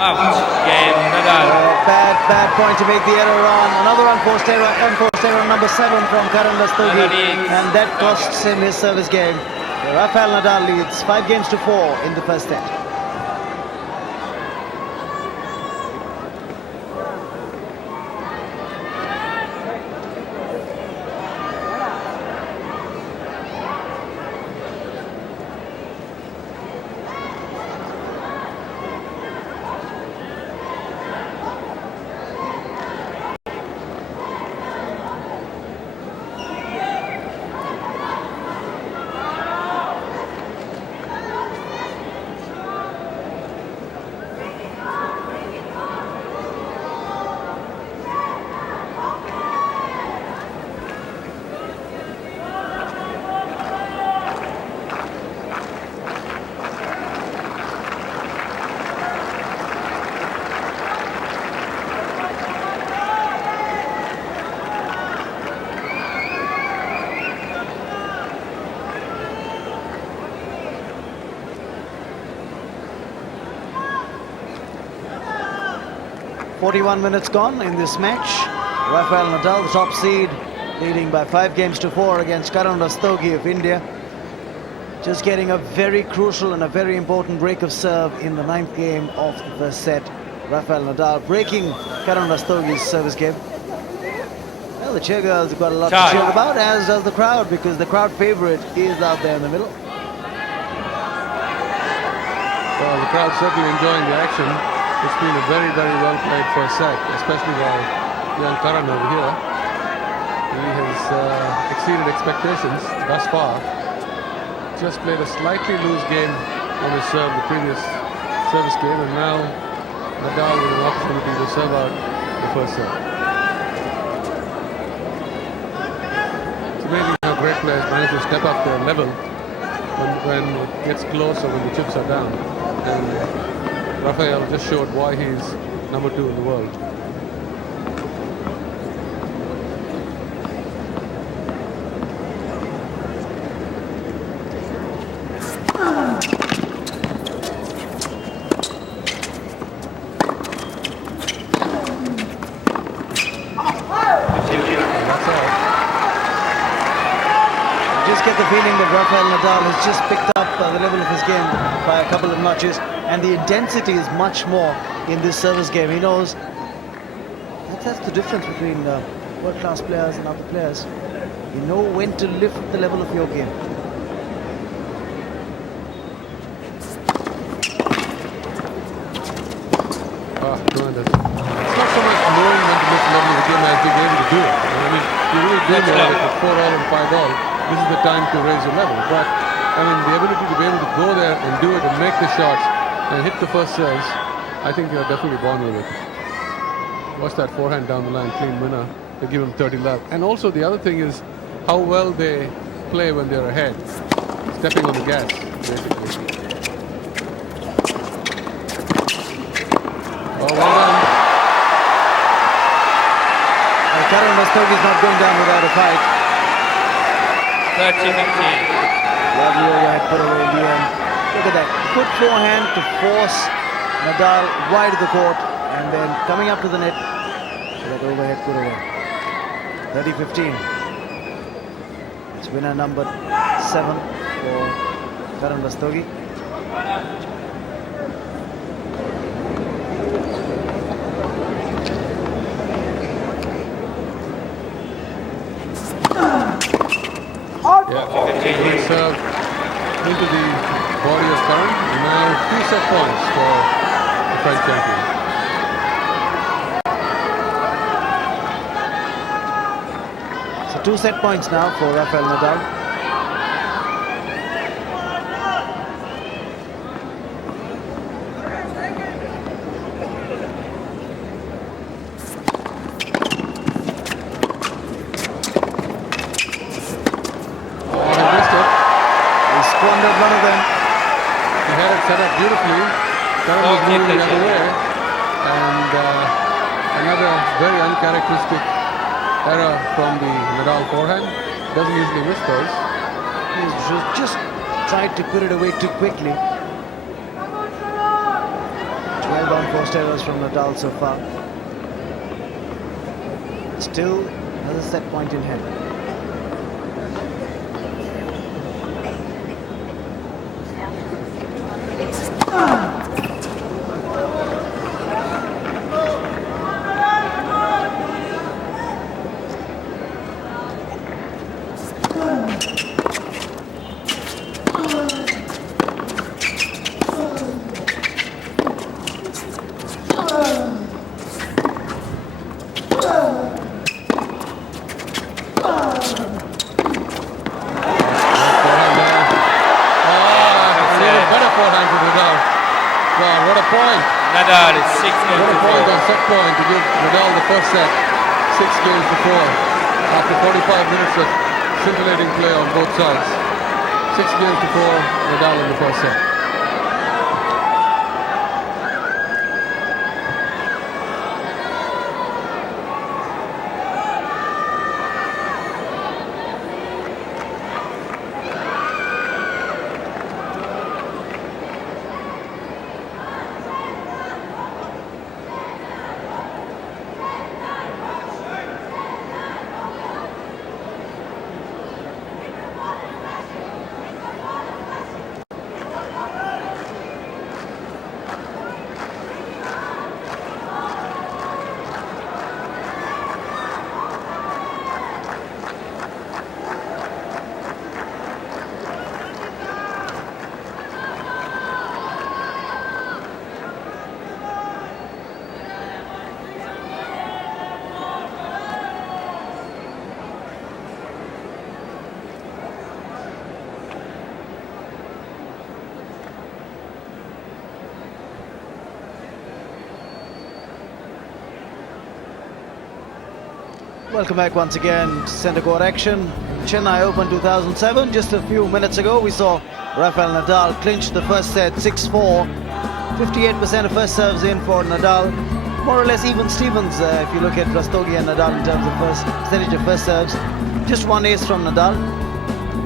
Out. Game Nadal. Bad point to make the error on. Another unforced error number 7 from Karan Rastogi. And that costs him his service game. Rafael Nadal leads 5-4 in the first set. .41 minutes gone in this match. Rafael Nadal, the top seed, leading by 5-4 against Karan Rastogi of India. Just getting a very crucial and a very important break of serve in the 9th game of the first set. Rafael Nadal breaking Karan Rastogi's service game. Well, the cheergirls have got a lot to cheer about, as does the crowd, because the crowd favourite is out there in the middle. Well, the crowd's certainly enjoying the action. It's been a very, very well played first set, especially by young Karan over here. He has exceeded expectations thus far. Just played a slightly loose game on his serve the previous service game, and now Nadal with an opportunity to serve out the first serve. It's amazing how great players manage to step up their level when it gets close or when the chips are down. And Rafael just showed why he's number 2 in the world. Just get the feeling that Rafael Nadal has just picked up the level of his game by a couple of notches, and the intensity is much more in this service game. He knows that's the difference between world-class players and other players. You know when to lift the level of your game. Tremendous. It's not so much knowing when to lift the level of the game as being able to do it. I mean, you really do know that with 4 all and 5 all, this is the time to raise your level. But I mean, the ability to be able to go there and do it and make the shots and hit the first serves, I think you're definitely born with it. Watch that forehand down the line, clean winner. They give him 30 love. And also the other thing is how well they play when they're ahead, stepping on the gas, basically. Oh, well done. Karan Rastogi is not going down without a fight. 30-15. Lovely overhead put away in the end. Look at that. Good forehand to force Nadal wide of the court, and then coming up to the net for that overhead put away. 30-15. It's winner number 7 for Karan Rastogi. Good serve into the body of Karan. And now 2 set points for the French champion. So 2 set points now for Rafael Nadal. Squandered one of them. He had it set up beautifully. Karan was moving the other way. And another very uncharacteristic error from the Nadal forehand. Doesn't usually miss those. He's just tried to put it away too quickly. 12 unforced errors from Nadal so far. Still has a set point in hand. Nadal is 6 games What a to point 4. on set point to give Nadal the first set, 6 games to 4. After 45 minutes of scintillating play on both sides. 6 games to 4, Nadal in the first set. Welcome back once again to Centre Court action. Chennai Open 2007. Just a few minutes ago we saw Rafael Nadal clinched the first set 6-4. 58% of first serves in for Nadal. More or less even Stevens if you look at Rastogi and Nadal in terms of percentage of first serves. Just one ace from Nadal.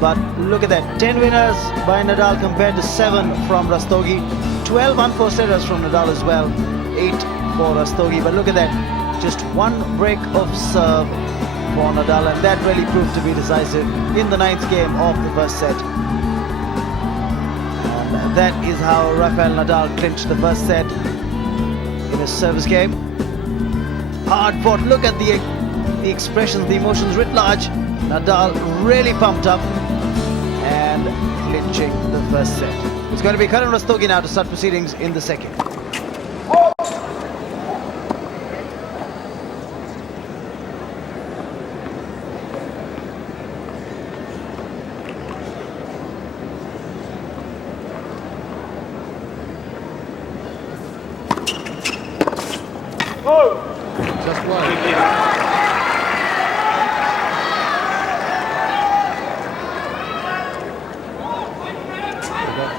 But look at that, 10 winners by Nadal compared to 7 from Rastogi. 12 unforced errors from Nadal as well, 8 for Rastogi. But look at that, just one break of serve for Nadal, and that really proved to be decisive in the 9th game of the first set. And that is how Rafael Nadal clinched the first set in his service game. Hard fought. Look at the expressions, the emotions writ large. Nadal really pumped up and clinching the first set. It's going to be Karan Rastogi now to start proceedings in the second. Just one.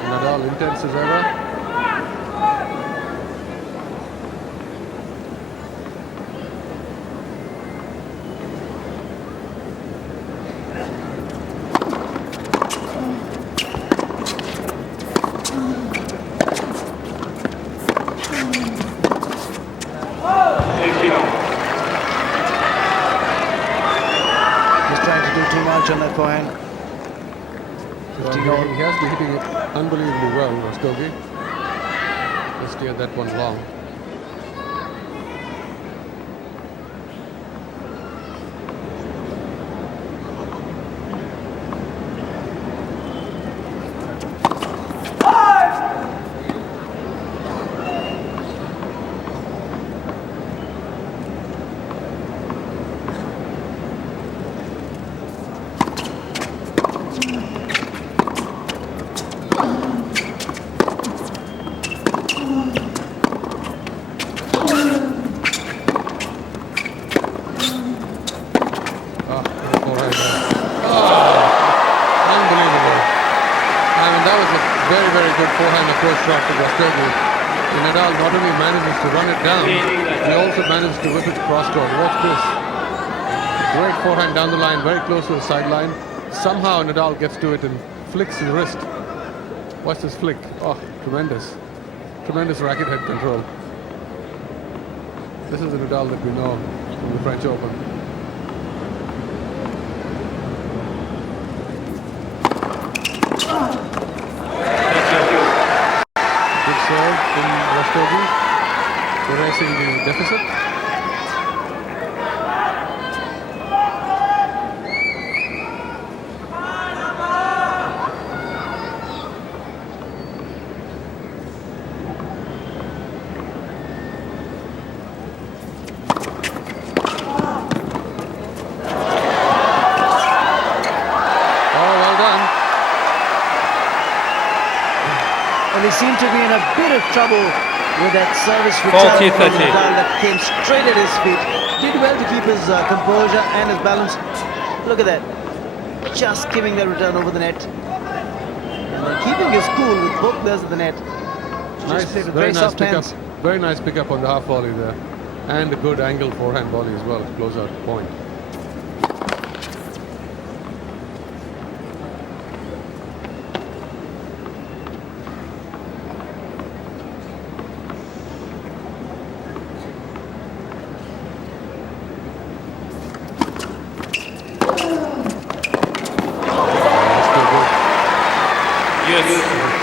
Nadal intense as ever. Just trying to do too much on that forehand. Well, he has been hitting it unbelievably well, Rastogi. Just steered that one long. Unbelievable. I mean, that was a very, very good forehand approach shot to Rastogi. Nadal not only manages to run it down, he also manages to whip it cross court. Watch this. Great forehand down the line, very close to the sideline. Somehow Nadal gets to it and flicks his wrist. Watch this flick. Oh, tremendous. Tremendous racket head control. This is the Nadal that we know from the French Open. Good serve from Rastogi, erasing the deficit. He seemed to be in a bit of trouble with that service return from Nadal that came straight at his feet. Did well to keep his composure and his balance. Look at that. Just giving the return over the net. And keeping his cool with both players at the net. Nice, very nice pickup. Very nice pickup on the half volley there. And a good angled forehand volley as well to close out the point.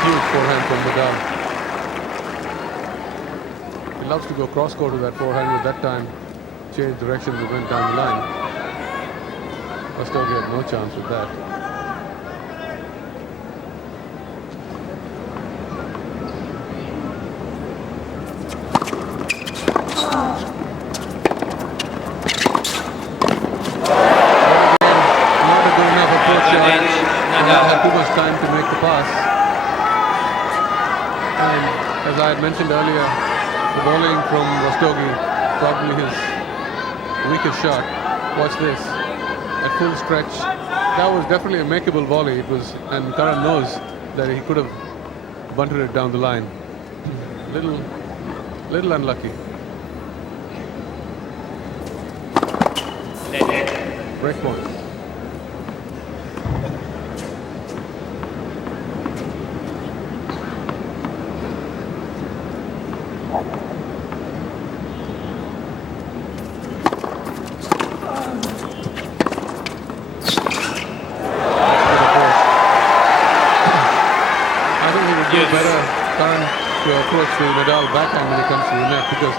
Huge forehand from Nadal. He loves to go cross court with that forehand, with that time change directions and went down the line. Rastogi had no chance with that. Not a good enough approach shot. Nadal had too much time to make the pass. And as I had mentioned earlier, the bowling from Rastogi, probably his weakest shot. Watch this, at full stretch. That was definitely a makeable volley. It was, and Karan knows that he could have bunted it down the line. Little unlucky. Break point. To approach the Nadal backhand when he comes to the net, because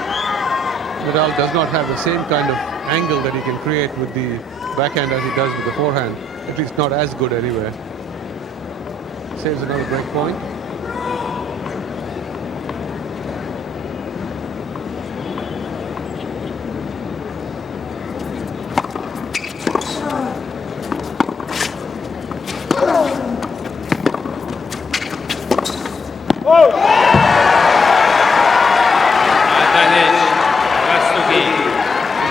Nadal does not have the same kind of angle that he can create with the backhand as he does with the forehand. At least not as good anyway. Saves another break point.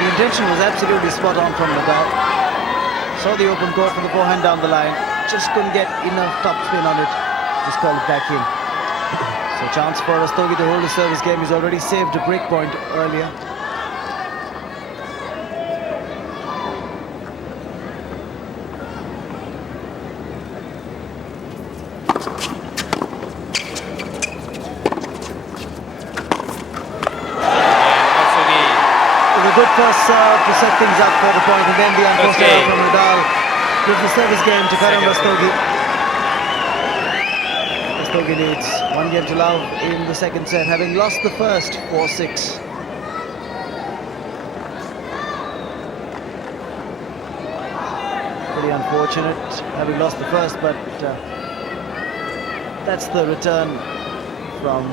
The intention was absolutely spot on from Nadal. Saw the open court from the forehand down the line. Just couldn't get enough topspin on it. Just called it back in. So chance for Rastogi to hold the service game. He's already saved a break point earlier. Good first serve to set things up for the point, and then the unforced error from Nadal gives the service game to Karan Rastogi. Rastogi needs one game to love in the second set, having lost the first 4-6. Pretty unfortunate having lost the first, but that's the return from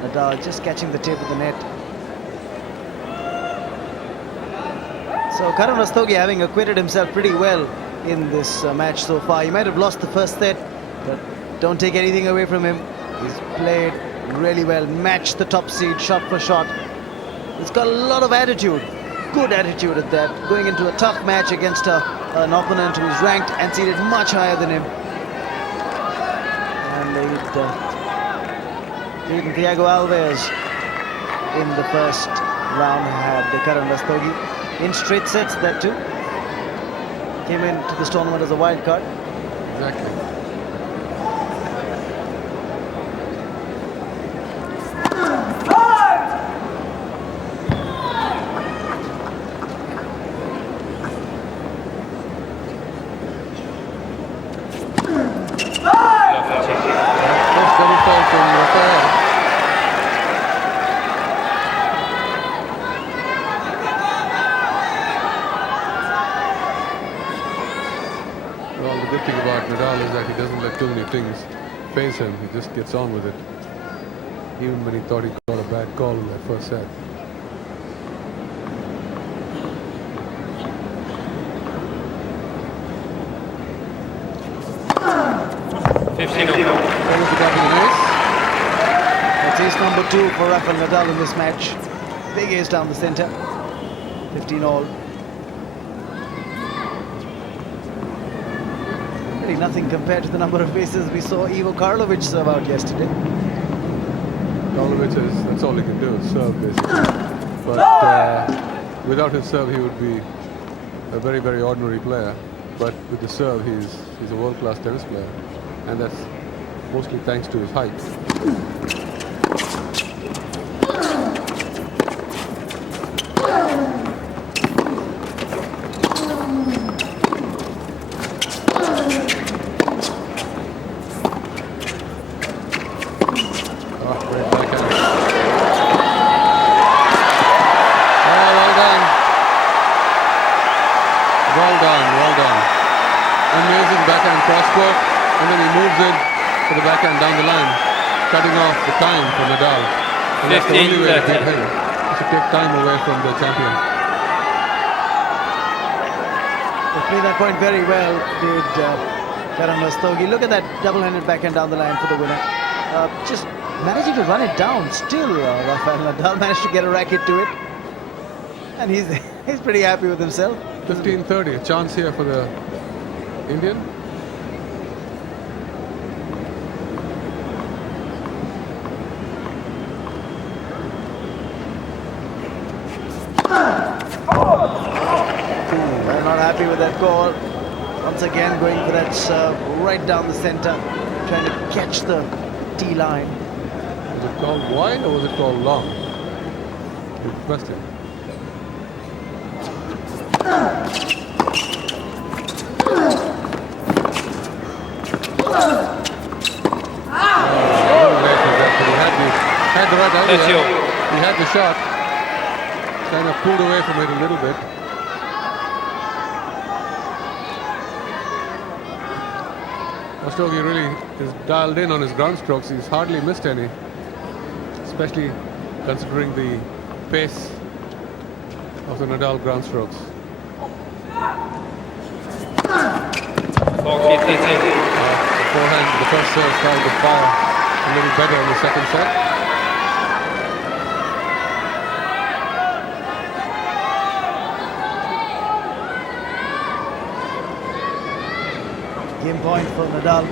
Nadal, just catching the tip of the net. So Karan Rastogi having acquitted himself pretty well in this match so far. He might have lost the first set, but don't take anything away from him. He's played really well, matched the top seed shot for shot. He's got a lot of attitude, good attitude at that, going into a tough match against an opponent who's ranked and seeded much higher than him. And they'd beaten Thiago Alves in the first round, had Karan Rastogi. In straight sets, that too. Came into this tournament as a wild card. Exactly. First double fault from Rafael. Well, the good thing about Nadal is that he doesn't let too many things phase him. He just gets on with it. Even when he thought he got a bad call in that first set. That's ace number 2 for Rafael Nadal in this match. Big ace down the center. 15 all. Really nothing compared to the number of aces we saw Ivo Karlovic serve out yesterday. Karlovic that's all he can do, is serve basically. But without his serve he would be a very, very ordinary player. But with the serve he's a world-class tennis player. And that's mostly thanks to his height. And then he moves it to the backhand down the line, cutting off the time for Nadal. And that's the only way to beat him. He should take time away from the champion. They played that point very well, did Karan Rastogi. Look at that double-handed backhand down the line for the winner. Just managing to run it down. Still, Rafael Nadal managed to get a racket to it. And he's pretty happy with himself. 15-30, a chance here for the Indian. happy with that goal. Once again going for that serve right down the centre, trying to catch the tee line. Was it called wide or was it called long? Good question. Had the right idea. That's you. He had the shot. Kind of pulled away from it a little bit. Rastogi really is dialed in on his ground strokes. He's hardly missed any, especially considering the pace of the Nadal ground strokes. Forehand, the first serve started to fire a little better in the second set. Game point for Nadal.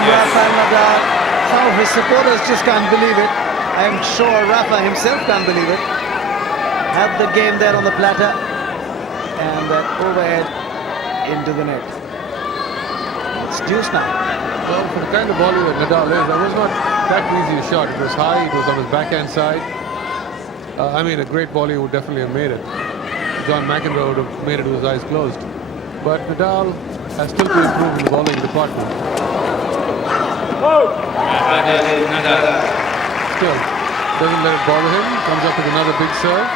Rafael Nadal. Some of his supporters just can't believe it. I'm sure Rafa himself can't believe it. Had the game there on the platter and that overhead into the net. It's deuce now. Well, for the kind of volley that Nadal is, that was not that easy a shot. It was high, it was on his backhand side. I mean, a great volley would definitely have made it. John McEnroe would have made it with his eyes closed. But Nadal has still to improve in the bowling department. Still, doesn't let it bother him. Comes up with another big serve.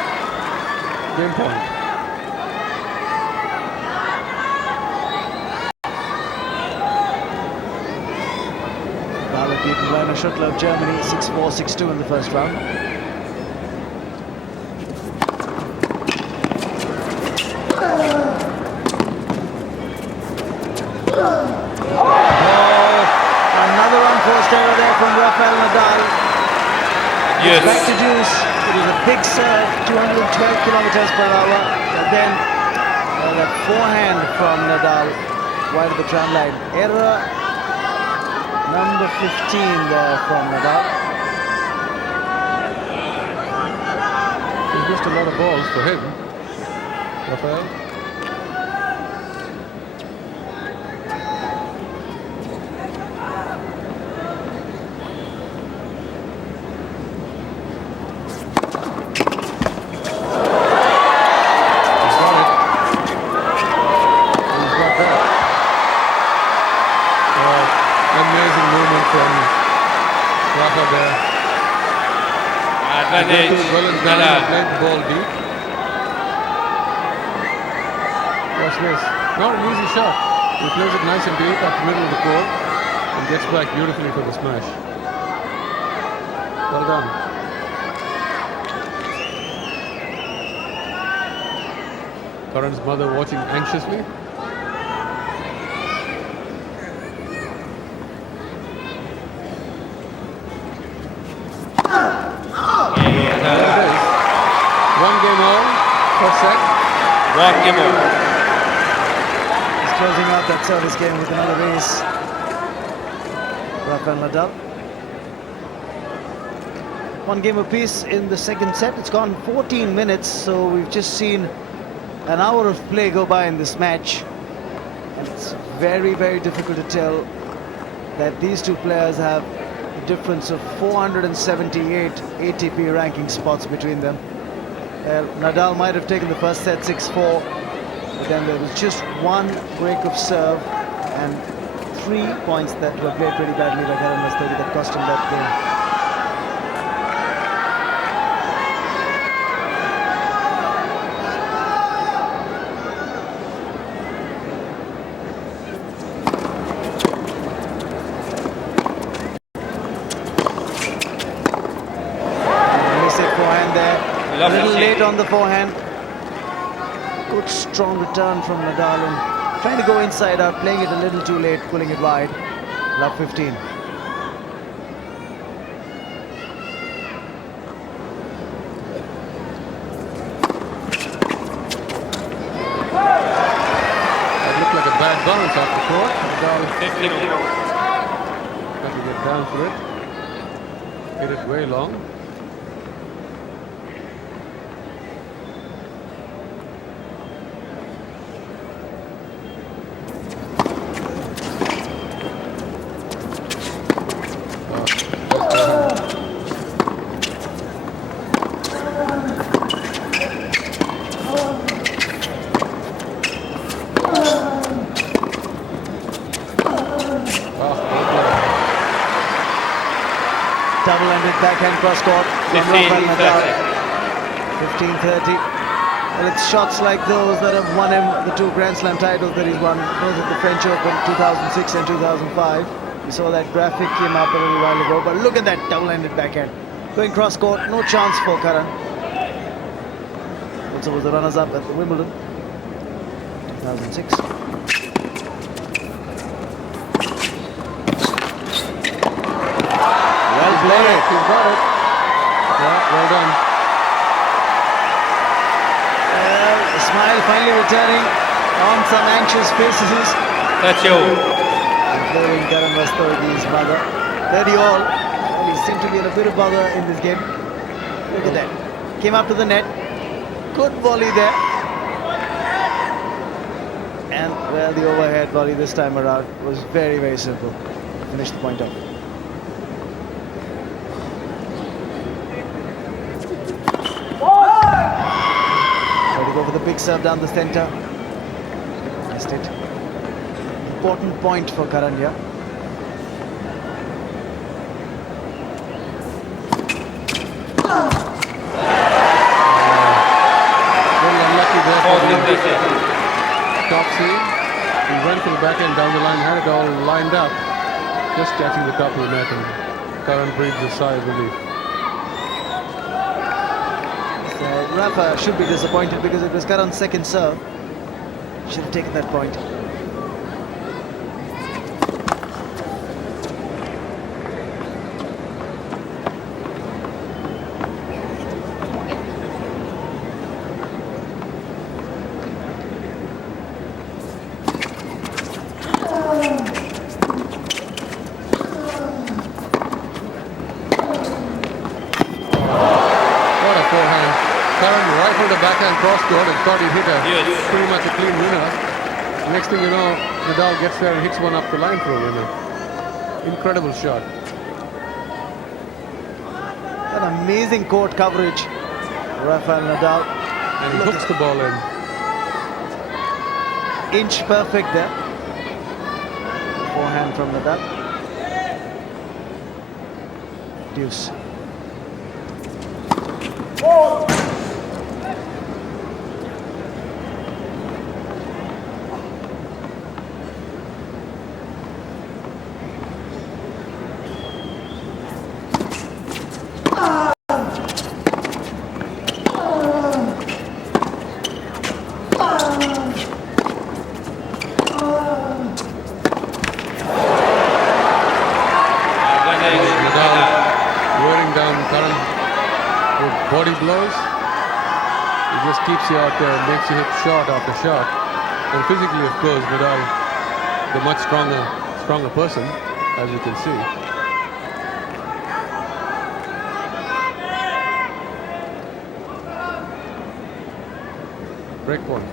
Game point. Nadal beaten Werner Schuttler of Germany 6-4, 6-2 in the first round. Error there from Rafael Nadal. Yes. Back to deuce. It was a big serve, 212 kilometers per hour. And then that forehand from Nadal wide of the tram line. Error number 15 there from Nadal. He's missed a lot of balls for him, Rafael. Played the ball deep. Watch this. Not an easy shot. He plays it nice and deep up the middle of the court and gets back beautifully for the smash. Well done. Karan's mother watching anxiously. One game all. He's closing out that service game with another ace. Rafael Nadal. One game apiece in the second set. It's gone 14 minutes, so we've just seen an hour of play go by in this match. And it's very, very difficult to tell that these two players have a difference of 478 ATP ranking spots between them. Nadal might have taken the first set 6-4, but then there was just one break of serve and 3 points that were played pretty badly by Karan Rastogi that cost him that game. Forehand there. A little late on the forehand. Good strong return from Nadal and trying to go inside out, playing it a little too late, pulling it wide. Love 15. That looked like a bad clearance off the court. Nadal got to get down for it. Hit it way long. Double-ended backhand cross-court from 15-30. Rafael Nadal. 15-30. And it's shots like those that have won him the 2 Grand Slam titles that he's won, both at the French Open 2006 and 2005. We saw that graphic came up a little while ago, but look at that double-ended backhand. Going cross-court, no chance for Karan. Also was the runners-up at the Wimbledon 2006. Well played. He's got it. Yeah, well done. A smile finally returning on some anxious faces, That's you. including Karan Rastogi's mother. 30 all. Well, he seemed to be in a bit of bother in this game. Look at that. Came up to the net. Good volley there. And well, the overhead volley this time around was very, very simple. Finished the point off. Try to go for the big serve down the center. Missed it. Important point for Karan here. Very unlucky there for the Positive. top seed. He went for the backhand down the line, had it all lined up, just catching the top of the net, and Karan breathes a sigh of relief. So Rafa should be disappointed because it was Karan's second serve. Should have taken that point. What a forehand. Karan rifled a backhand cross court and thought he'd hit pretty much a clean winner. Next thing you know, Nadal gets there and hits one up the line for a winner. Incredible shot. An amazing court coverage. Rafael Nadal. And he Look hooks the ball in. Inch perfect there. Forehand from Nadal. Deuce. Nadal wearing down Karan with body blows. He just keeps you out there and makes you hit shot after shot. And physically, of course, Nadal, the much stronger person, as you can see. Break point.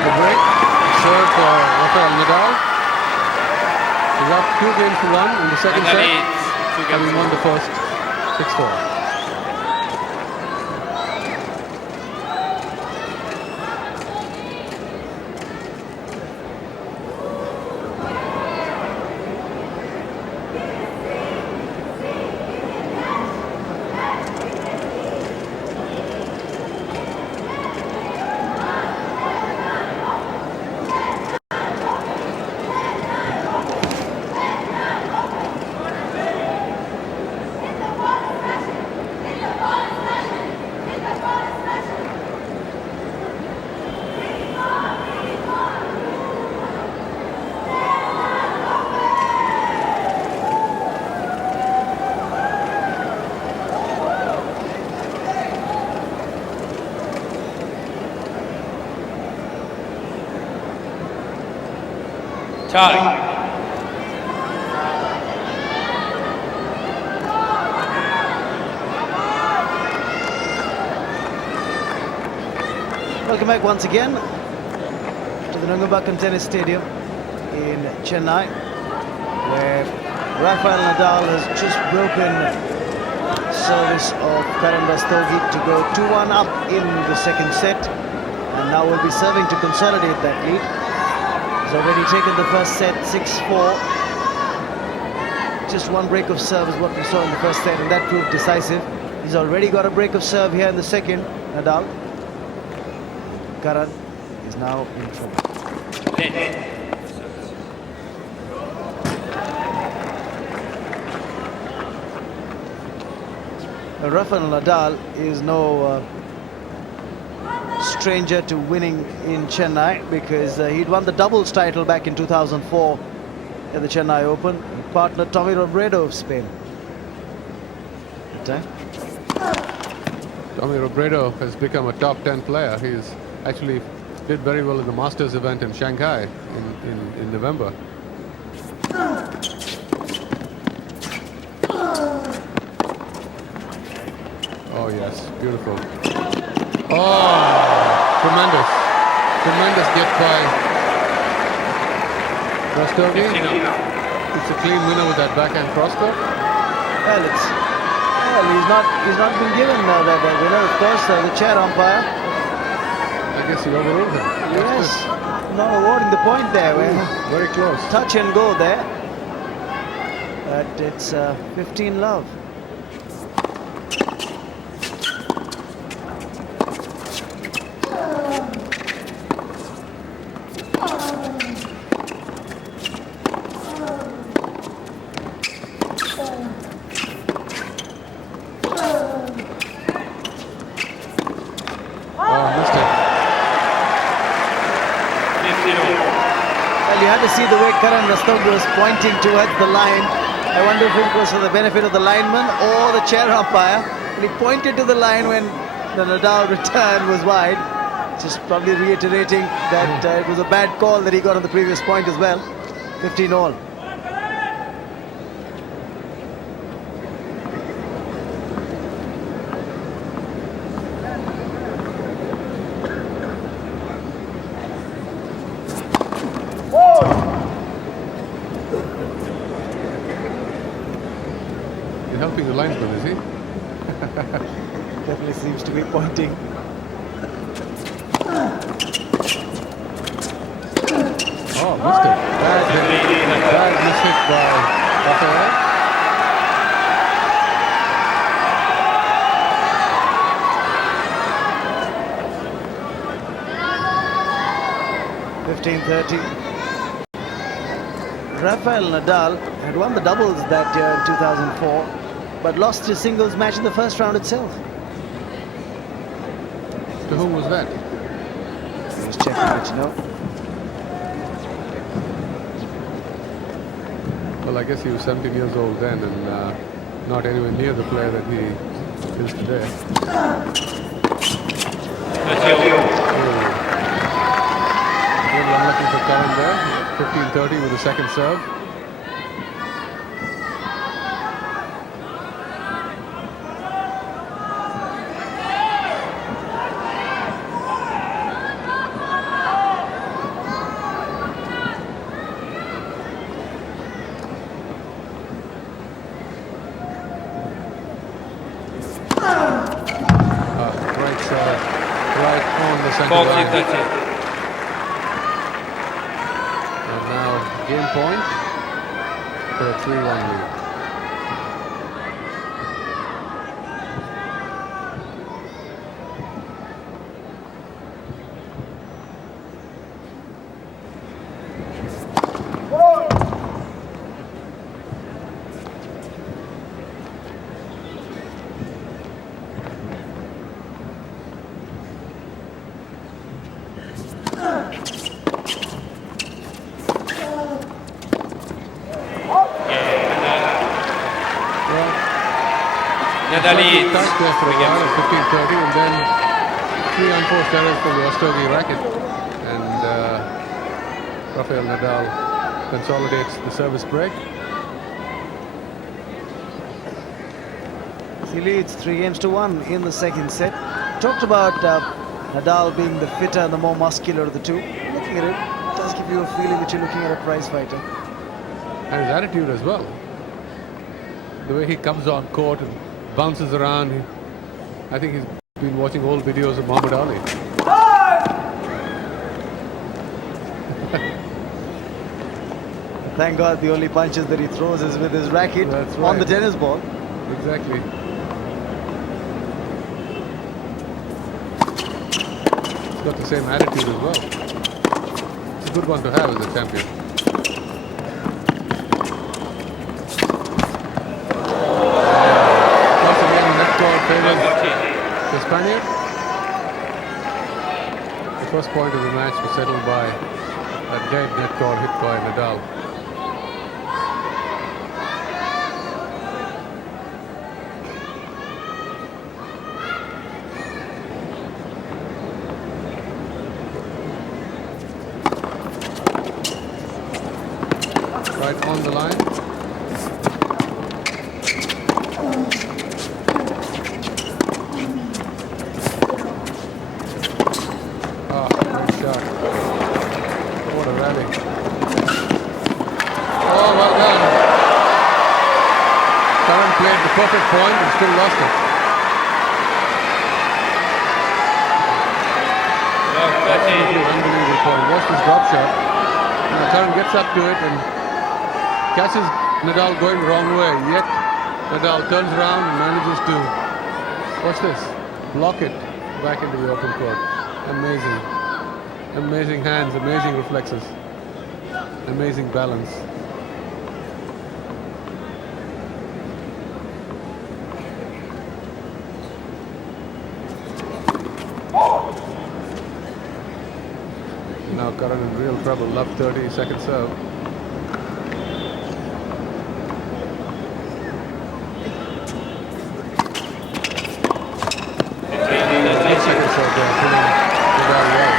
The break. Serve for Rafael Nadal. He's up 2 games to 1 in the second And that set. is 2 games Having to won 1. the first 6-4. Tie. Welcome back once again to the Nungambakkam Tennis Stadium in Chennai, where Rafael Nadal has just broken service of Karan Rastogi to go 2-1 up in the second set, and now will be serving to consolidate that lead. He's already taken the first set 6-4. Just one break of serve is what we saw in the first set, and that proved decisive. He's already got a break of serve here in the second, Nadal. Karan is now in trouble. Rafael Nadal is no stranger to winning in Chennai, because he'd won the doubles title back in 2004 at the Chennai Open. He partnered Tommy Robredo of Spain. Good time. Tommy Robredo has become a top 10 player. He's actually did very well in the Masters event in Shanghai in November. Oh yes, beautiful. Oh, tremendous. Tremendous get by Rastogi. It's a clean winner with that backhand crosscourt. Well, he's not been given that winner, of course. The chair umpire. I guess he overruled him. Yes, not awarding the point there. Very close. Touch and go there. But it's 15 love. Well, you had to see the way Karan Rastogi was pointing towards the line. I wonder if it was for the benefit of the lineman or the chair umpire. And he pointed to the line when the Nadal return was wide. Just probably reiterating that it was a bad call that he got on the previous point as well. 15 all. Helping the linesman, is he? Definitely seems to be pointing. Oh, missed it. Bad mishit by Rafael. Rafael Nadal had won the doubles that year in 2004, but lost his singles match in the first round itself. To whom was that? Just checking, let you know. Well, I guess he was 17 years old then, and not anywhere near the player that he is today. A little unlucky for Karan there. 15-30 with the second serve. Right on the center line. 40-30. And now game point for a 3-1 lead. Nadal leads. Touch there for a while at 15-30, and then 3 unforced errors from the Rastogi racket, and Rafael Nadal consolidates the service break. He leads 3-1 in the second set. Talked about Nadal being the fitter and the more muscular of the two. Looking at it, it does give you a feeling that you're looking at a prize fighter. And his attitude as well. The way he comes on court and bounces around. I think he's been watching old videos of Muhammad Ali. Thank God the only punches that he throws is with his racket That's on right. the tennis ball. Exactly. He's got the same attitude as well. It's a good one to have as a champion. Once again, net court favors the Spaniard. The first point of the match was settled by a dead net court hit by Nadal. Right on the line. Ah, nice shot. What a rally. Oh, well done. Karan played the perfect point and still lost it. Absolutely unbelievable point. Watch this drop shot. Now Karan gets up to it and catches Nadal going the wrong way, yet Nadal turns around and manages to, watch this, block it back into the open court. Amazing. Amazing hands, amazing reflexes, amazing balance. Now Karan in real trouble, love 30, second serve. Second serve there, pulling Nadal well.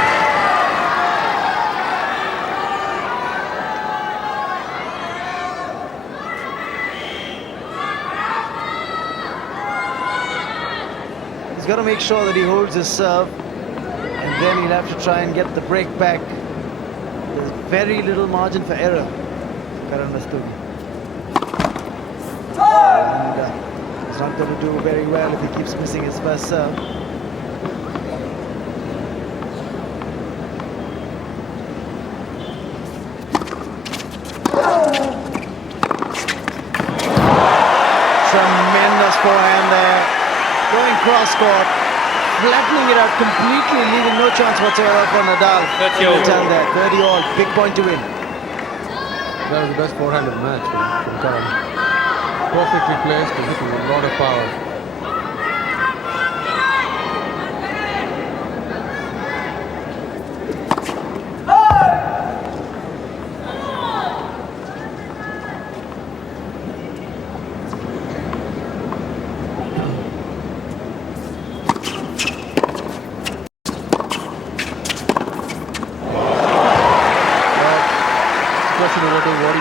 He's got to make sure that he holds his serve, and then he'll have to try and get the break back. There's very little margin for error. Karan Rastogi. And he's not going to do very well if he keeps missing his first serve. Tremendous forehand there. Going cross court, flattening it out completely, leaving no chance whatsoever for Nadal. 30 all. Return there, 30 all, big point to win. That was the best forehand of the match from Karan. Perfectly placed and hitting a lot of power.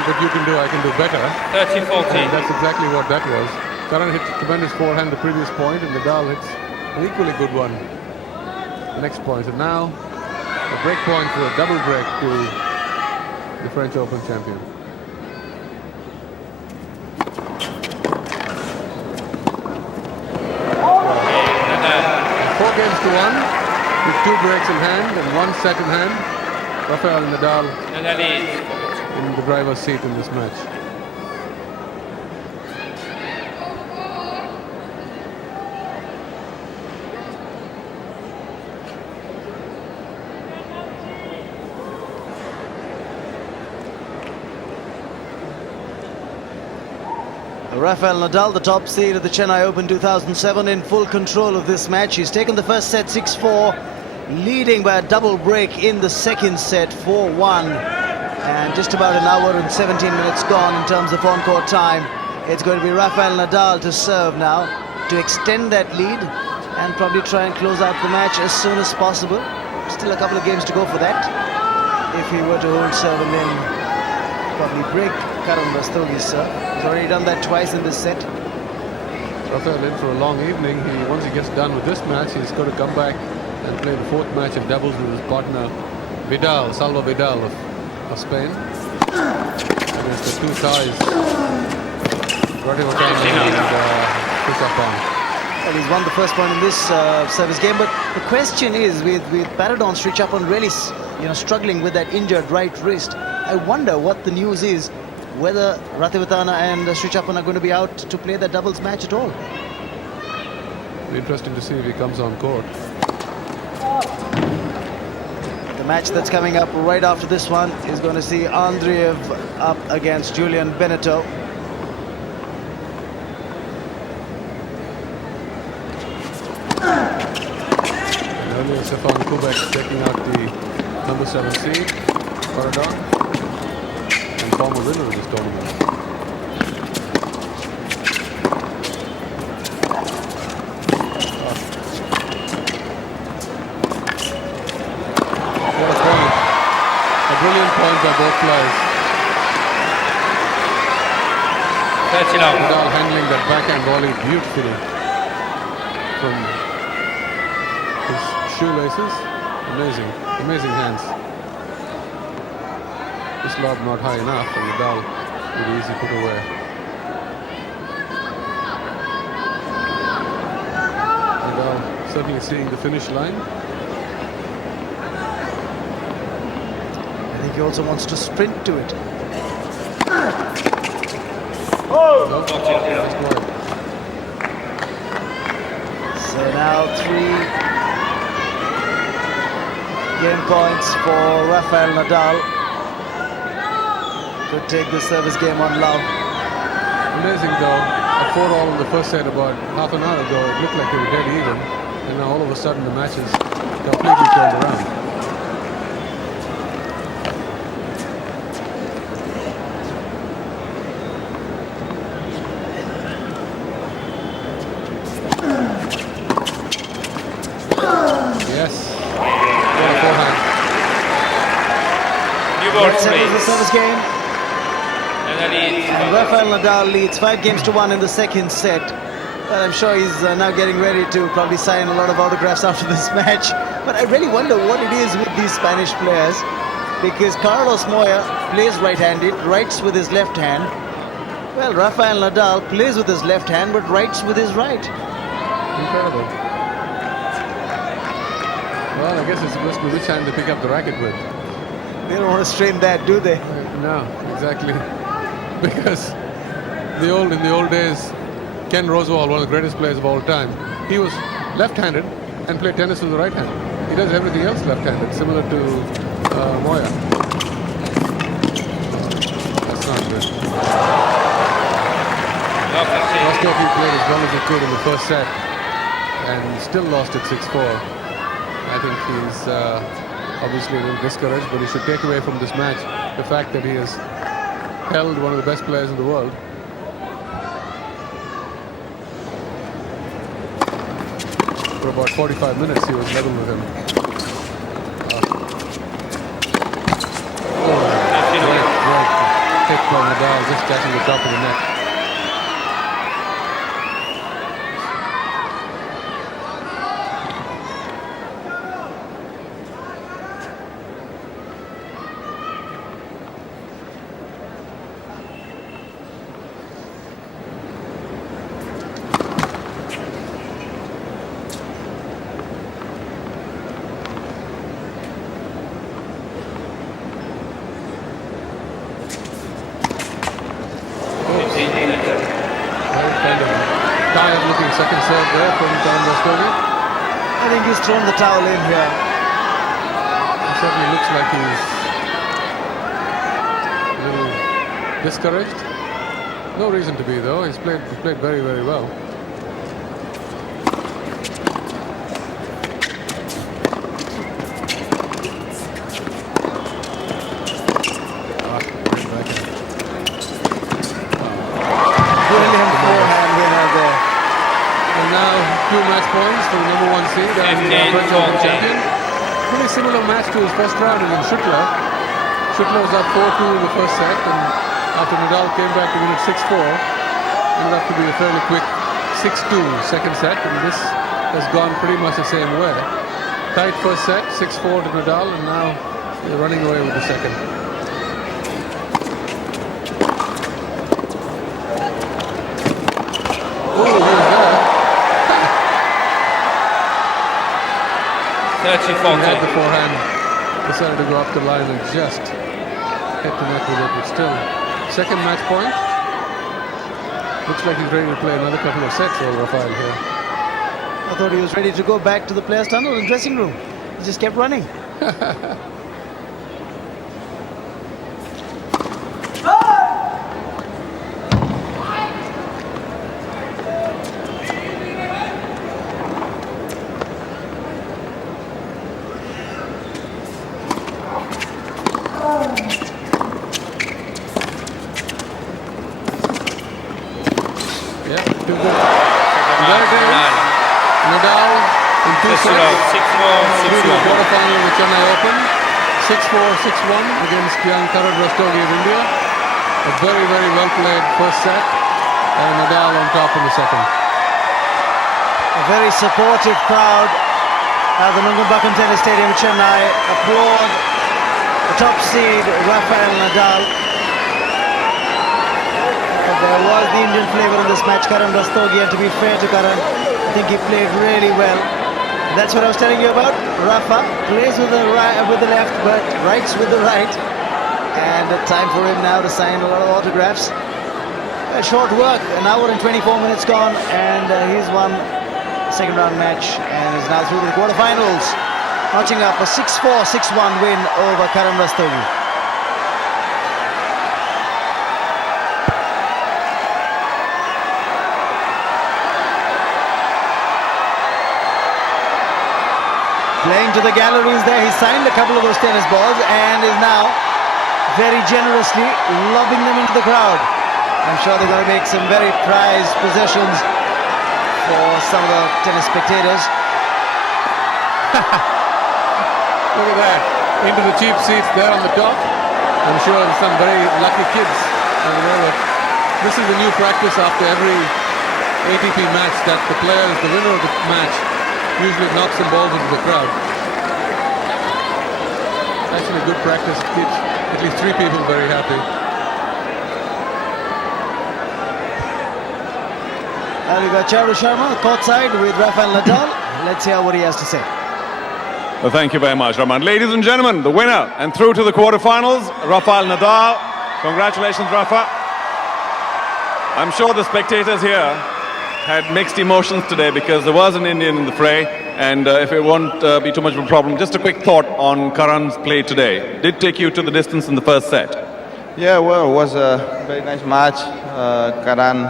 What you can do, I can do better. 30-40. And that's exactly what that was. Karan hit a tremendous forehand the previous point, and Nadal hits an equally good one the next point. And now a break point for a double break to the French Open champion. And 4 games to 1 with 2 breaks in hand and 1 set in hand. Rafael Nadal in the driver's seat in this match. Rafael Nadal, the top seed of the Chennai Open 2007, in full control of this match. He's taken the first set 6-4, leading by a double break in the second set 4-1. And just about an hour and 17 minutes gone in terms of on-court time. It's going to be Rafael Nadal to serve now to extend that lead and probably try and close out the match as soon as possible. Still a couple of games to go for that, if he were to hold serve and then probably break Karan Rastogi's serve. He's already done that twice in this set. Rafael in for a long evening. Once he gets done with this match, he's got to come back and play the fourth match in doubles with his partner Salva Vidal of Spain. Against the two Thais, Rafael Nadal and Srichappan. Well, he's won the first point in this service game, but the question is with Paradon Srichappan really struggling with that injured right wrist. I wonder what the news is, whether Rativatana and Srichappan are going to be out to play that doubles match at all. Be interesting to see if he comes on court. The match that's coming up right after this one is going to see Andreev up against Julian Benneteau. Earlier, Stefan Kubek taking out the number 7 seed, Paradon, and former winner of this tournament. What a point. A brilliant point by both players. 30 love. Nadal handling that backhand volley beautifully from his shoelaces. Amazing hands. This lob not high enough, and Nadal with the easy put away. Nadal certainly seeing the finish line. I think he also wants to sprint to it. No, just wide. So now 3 game points for Rafael Nadal. Could take this service game on love. Amazing though, a 4-all in the first set about half an hour ago, it looked like they were dead even, and now all of a sudden the match is completely turned around. Yes, what a forehand. New ball, That settles the please. service game. And And Rafael Nadal leads 5-1 in the second set. Well, I'm sure he's now getting ready to probably sign a lot of autographs after this match. But I really wonder what it is with these Spanish players, because Carlos Moya plays right-handed, writes with his left hand. Well, Rafael Nadal plays with his left hand but writes with his right. Incredible. Well, I guess it's supposed to be which hand to pick up the racket with. They don't want to strain that, do they? No, exactly. Because in the old days, Ken Rosewall, one of the greatest players of all time, he was left-handed and played tennis with the right hand. He does everything else left-handed, similar to Moya. That's not good. Rastogi played as well as he could in the first set and still lost it 6-4. I think he's obviously a little discouraged, but he should take away from this match the fact that he has held one of the best players in the world. For about 45 minutes he was level with him. Great hit by Nadal, just catching the top of the net. Tired looking second serve there from Karan Rastogi. I think he's thrown the towel in here. It certainly looks like he's a little discouraged. No reason to be though. He's played very, very well. Brilliant forehand winner there. And now 2 match points for the number 1 seed and French Open champion. Pretty similar match to his first round against Schüttler. Schüttler was up 4-2 in the first set, and after Nadal came back to win it 6-4, ended up to be a fairly quick 6-2 second set, and this has gone pretty much the same way. Tight first set, 6-4 to Nadal, and now they're running away with the second. Oh, he was there. 30-40. He had the forehand, decided to go up the line and just hit the net with it, but still, second match point. Looks like he's ready to play another couple of sets, old Rafael here. I thought he was ready to go back to the players' tunnel and dressing room. He just kept running. Yeah, too good. Nadal in two sets. 6-4, Through to the 6-1. quarterfinal of the Chennai Open. 6-4, 6-1 against Karan Rastogi of India. A very, very well played first set. And Nadal on top in the second. A very supportive crowd at the Nungambakkam Tennis Stadium in Chennai applaud the top seed Rafael Nadal. There was the Indian flavour in this match, Karan Rastogi, and to be fair to Karan, I think he played really well. That's what I was telling you about. Rafa plays with the left, but writes with the right. And time for him now to sign a lot of autographs. A short work, an hour and 24 minutes gone, and he's won the second round match and is now through to the quarterfinals, notching up a 6-4, 6-1 win over Karan Rastogi. Playing to the galleries there, he signed a couple of those tennis balls and is now very generously lobbing them into the crowd. I'm sure they're going to make some very prized possessions for some of the tennis spectators. Look at that. Into the cheap seats there on the top. I'm sure there's some very lucky kids over there. This is a new practice after every ATP match, that the players, the winner of the match, usually knocks some balls into the crowd. It's actually a good practice. It keeps at least three people very happy. And we've got Charu Sharma courtside with Rafael Nadal. Let's hear what he has to say. Well, thank you very much, Raman. Ladies and gentlemen, the winner and through to the quarterfinals, Rafael Nadal. Congratulations, Rafa. I'm sure the spectators here had mixed emotions today because there was an Indian in the fray, and if it won't be too much of a problem, just a quick thought on Karan's play today. Did take you to the distance in the first set? Yeah, well, it was a very nice match. Karan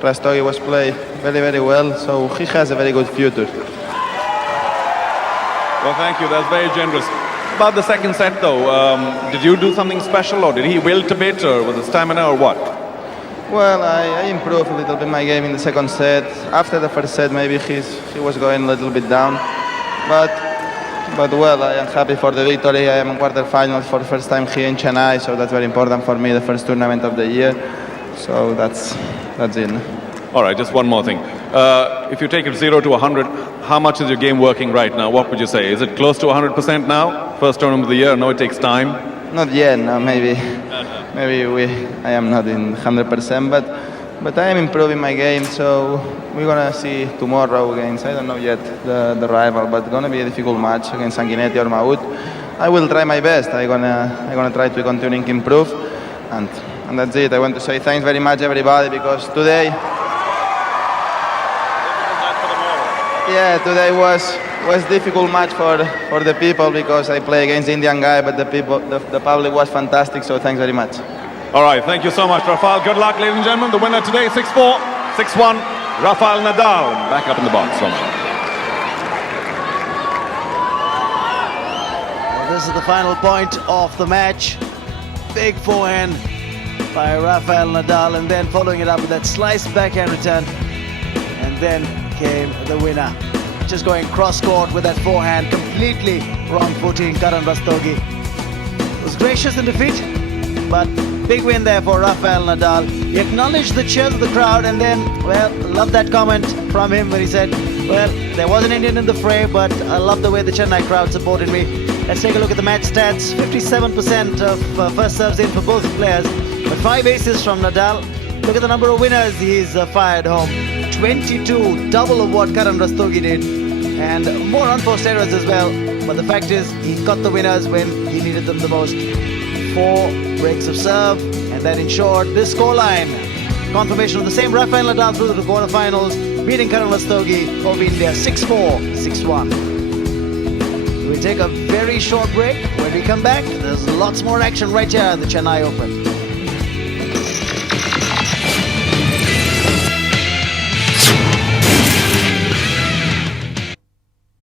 Rastogi was playing very, very well, so he has a very good future. Well, thank you. That's very generous. About the second set, though, did you do something special, or did he wilt a bit, or was it stamina, or what? Well, I improved a little bit my game in the second set. After the first set, maybe he was going a little bit down. But well, I am happy for the victory. I am in quarterfinals for the first time here in Chennai, so that's very important for me, the first tournament of the year. So that's it. All right, just one more thing. If you take it 0 to 100, how much is your game working right now? What would you say? Is it close to 100% now? First tournament of the year? I know it takes time. Not yet, no, maybe I am not in 100%, but I am improving my game, so we're gonna see tomorrow against, I don't know yet the rival, but gonna be a difficult match against Sanguinetti or Mahut. I will try my best. I'm gonna try to continue to improve, and that's it. I want to say thanks very much everybody, because today was difficult match for the people, because I play against the Indian guy, but the public was fantastic, so thanks very much. All right, thank you so much, Rafael. Good luck, ladies and gentlemen. The winner today, 6-4, 6-1, Rafael Nadal. Back up in the box. Well, this is the final point of the match. Big forehand by Rafael Nadal, and then following it up with that sliced backhand return, and then came the winner. Just going cross court with that forehand, completely wrong footing. Karan Rastogi was gracious in defeat, but big win there for Rafael Nadal. He acknowledged the cheers of the crowd, and then, well, love that comment from him when he said, well, there was an Indian in the fray, but I love the way the Chennai crowd supported me. Let's take a look at the match stats. 57% of first serves in for both players, but 5 aces from Nadal. Look at the number of winners he's fired home. 22, double of what Karan Rastogi did, and more unforced errors as well. But the fact is, he got the winners when he needed them the most. 4 breaks of serve, and that ensured this scoreline. Confirmation of the same Rafael Nadal through to the quarterfinals, beating Karan Rastogi of India 6-4, 6-1. We'll take a very short break. When we come back, there's lots more action right here at the Chennai Open.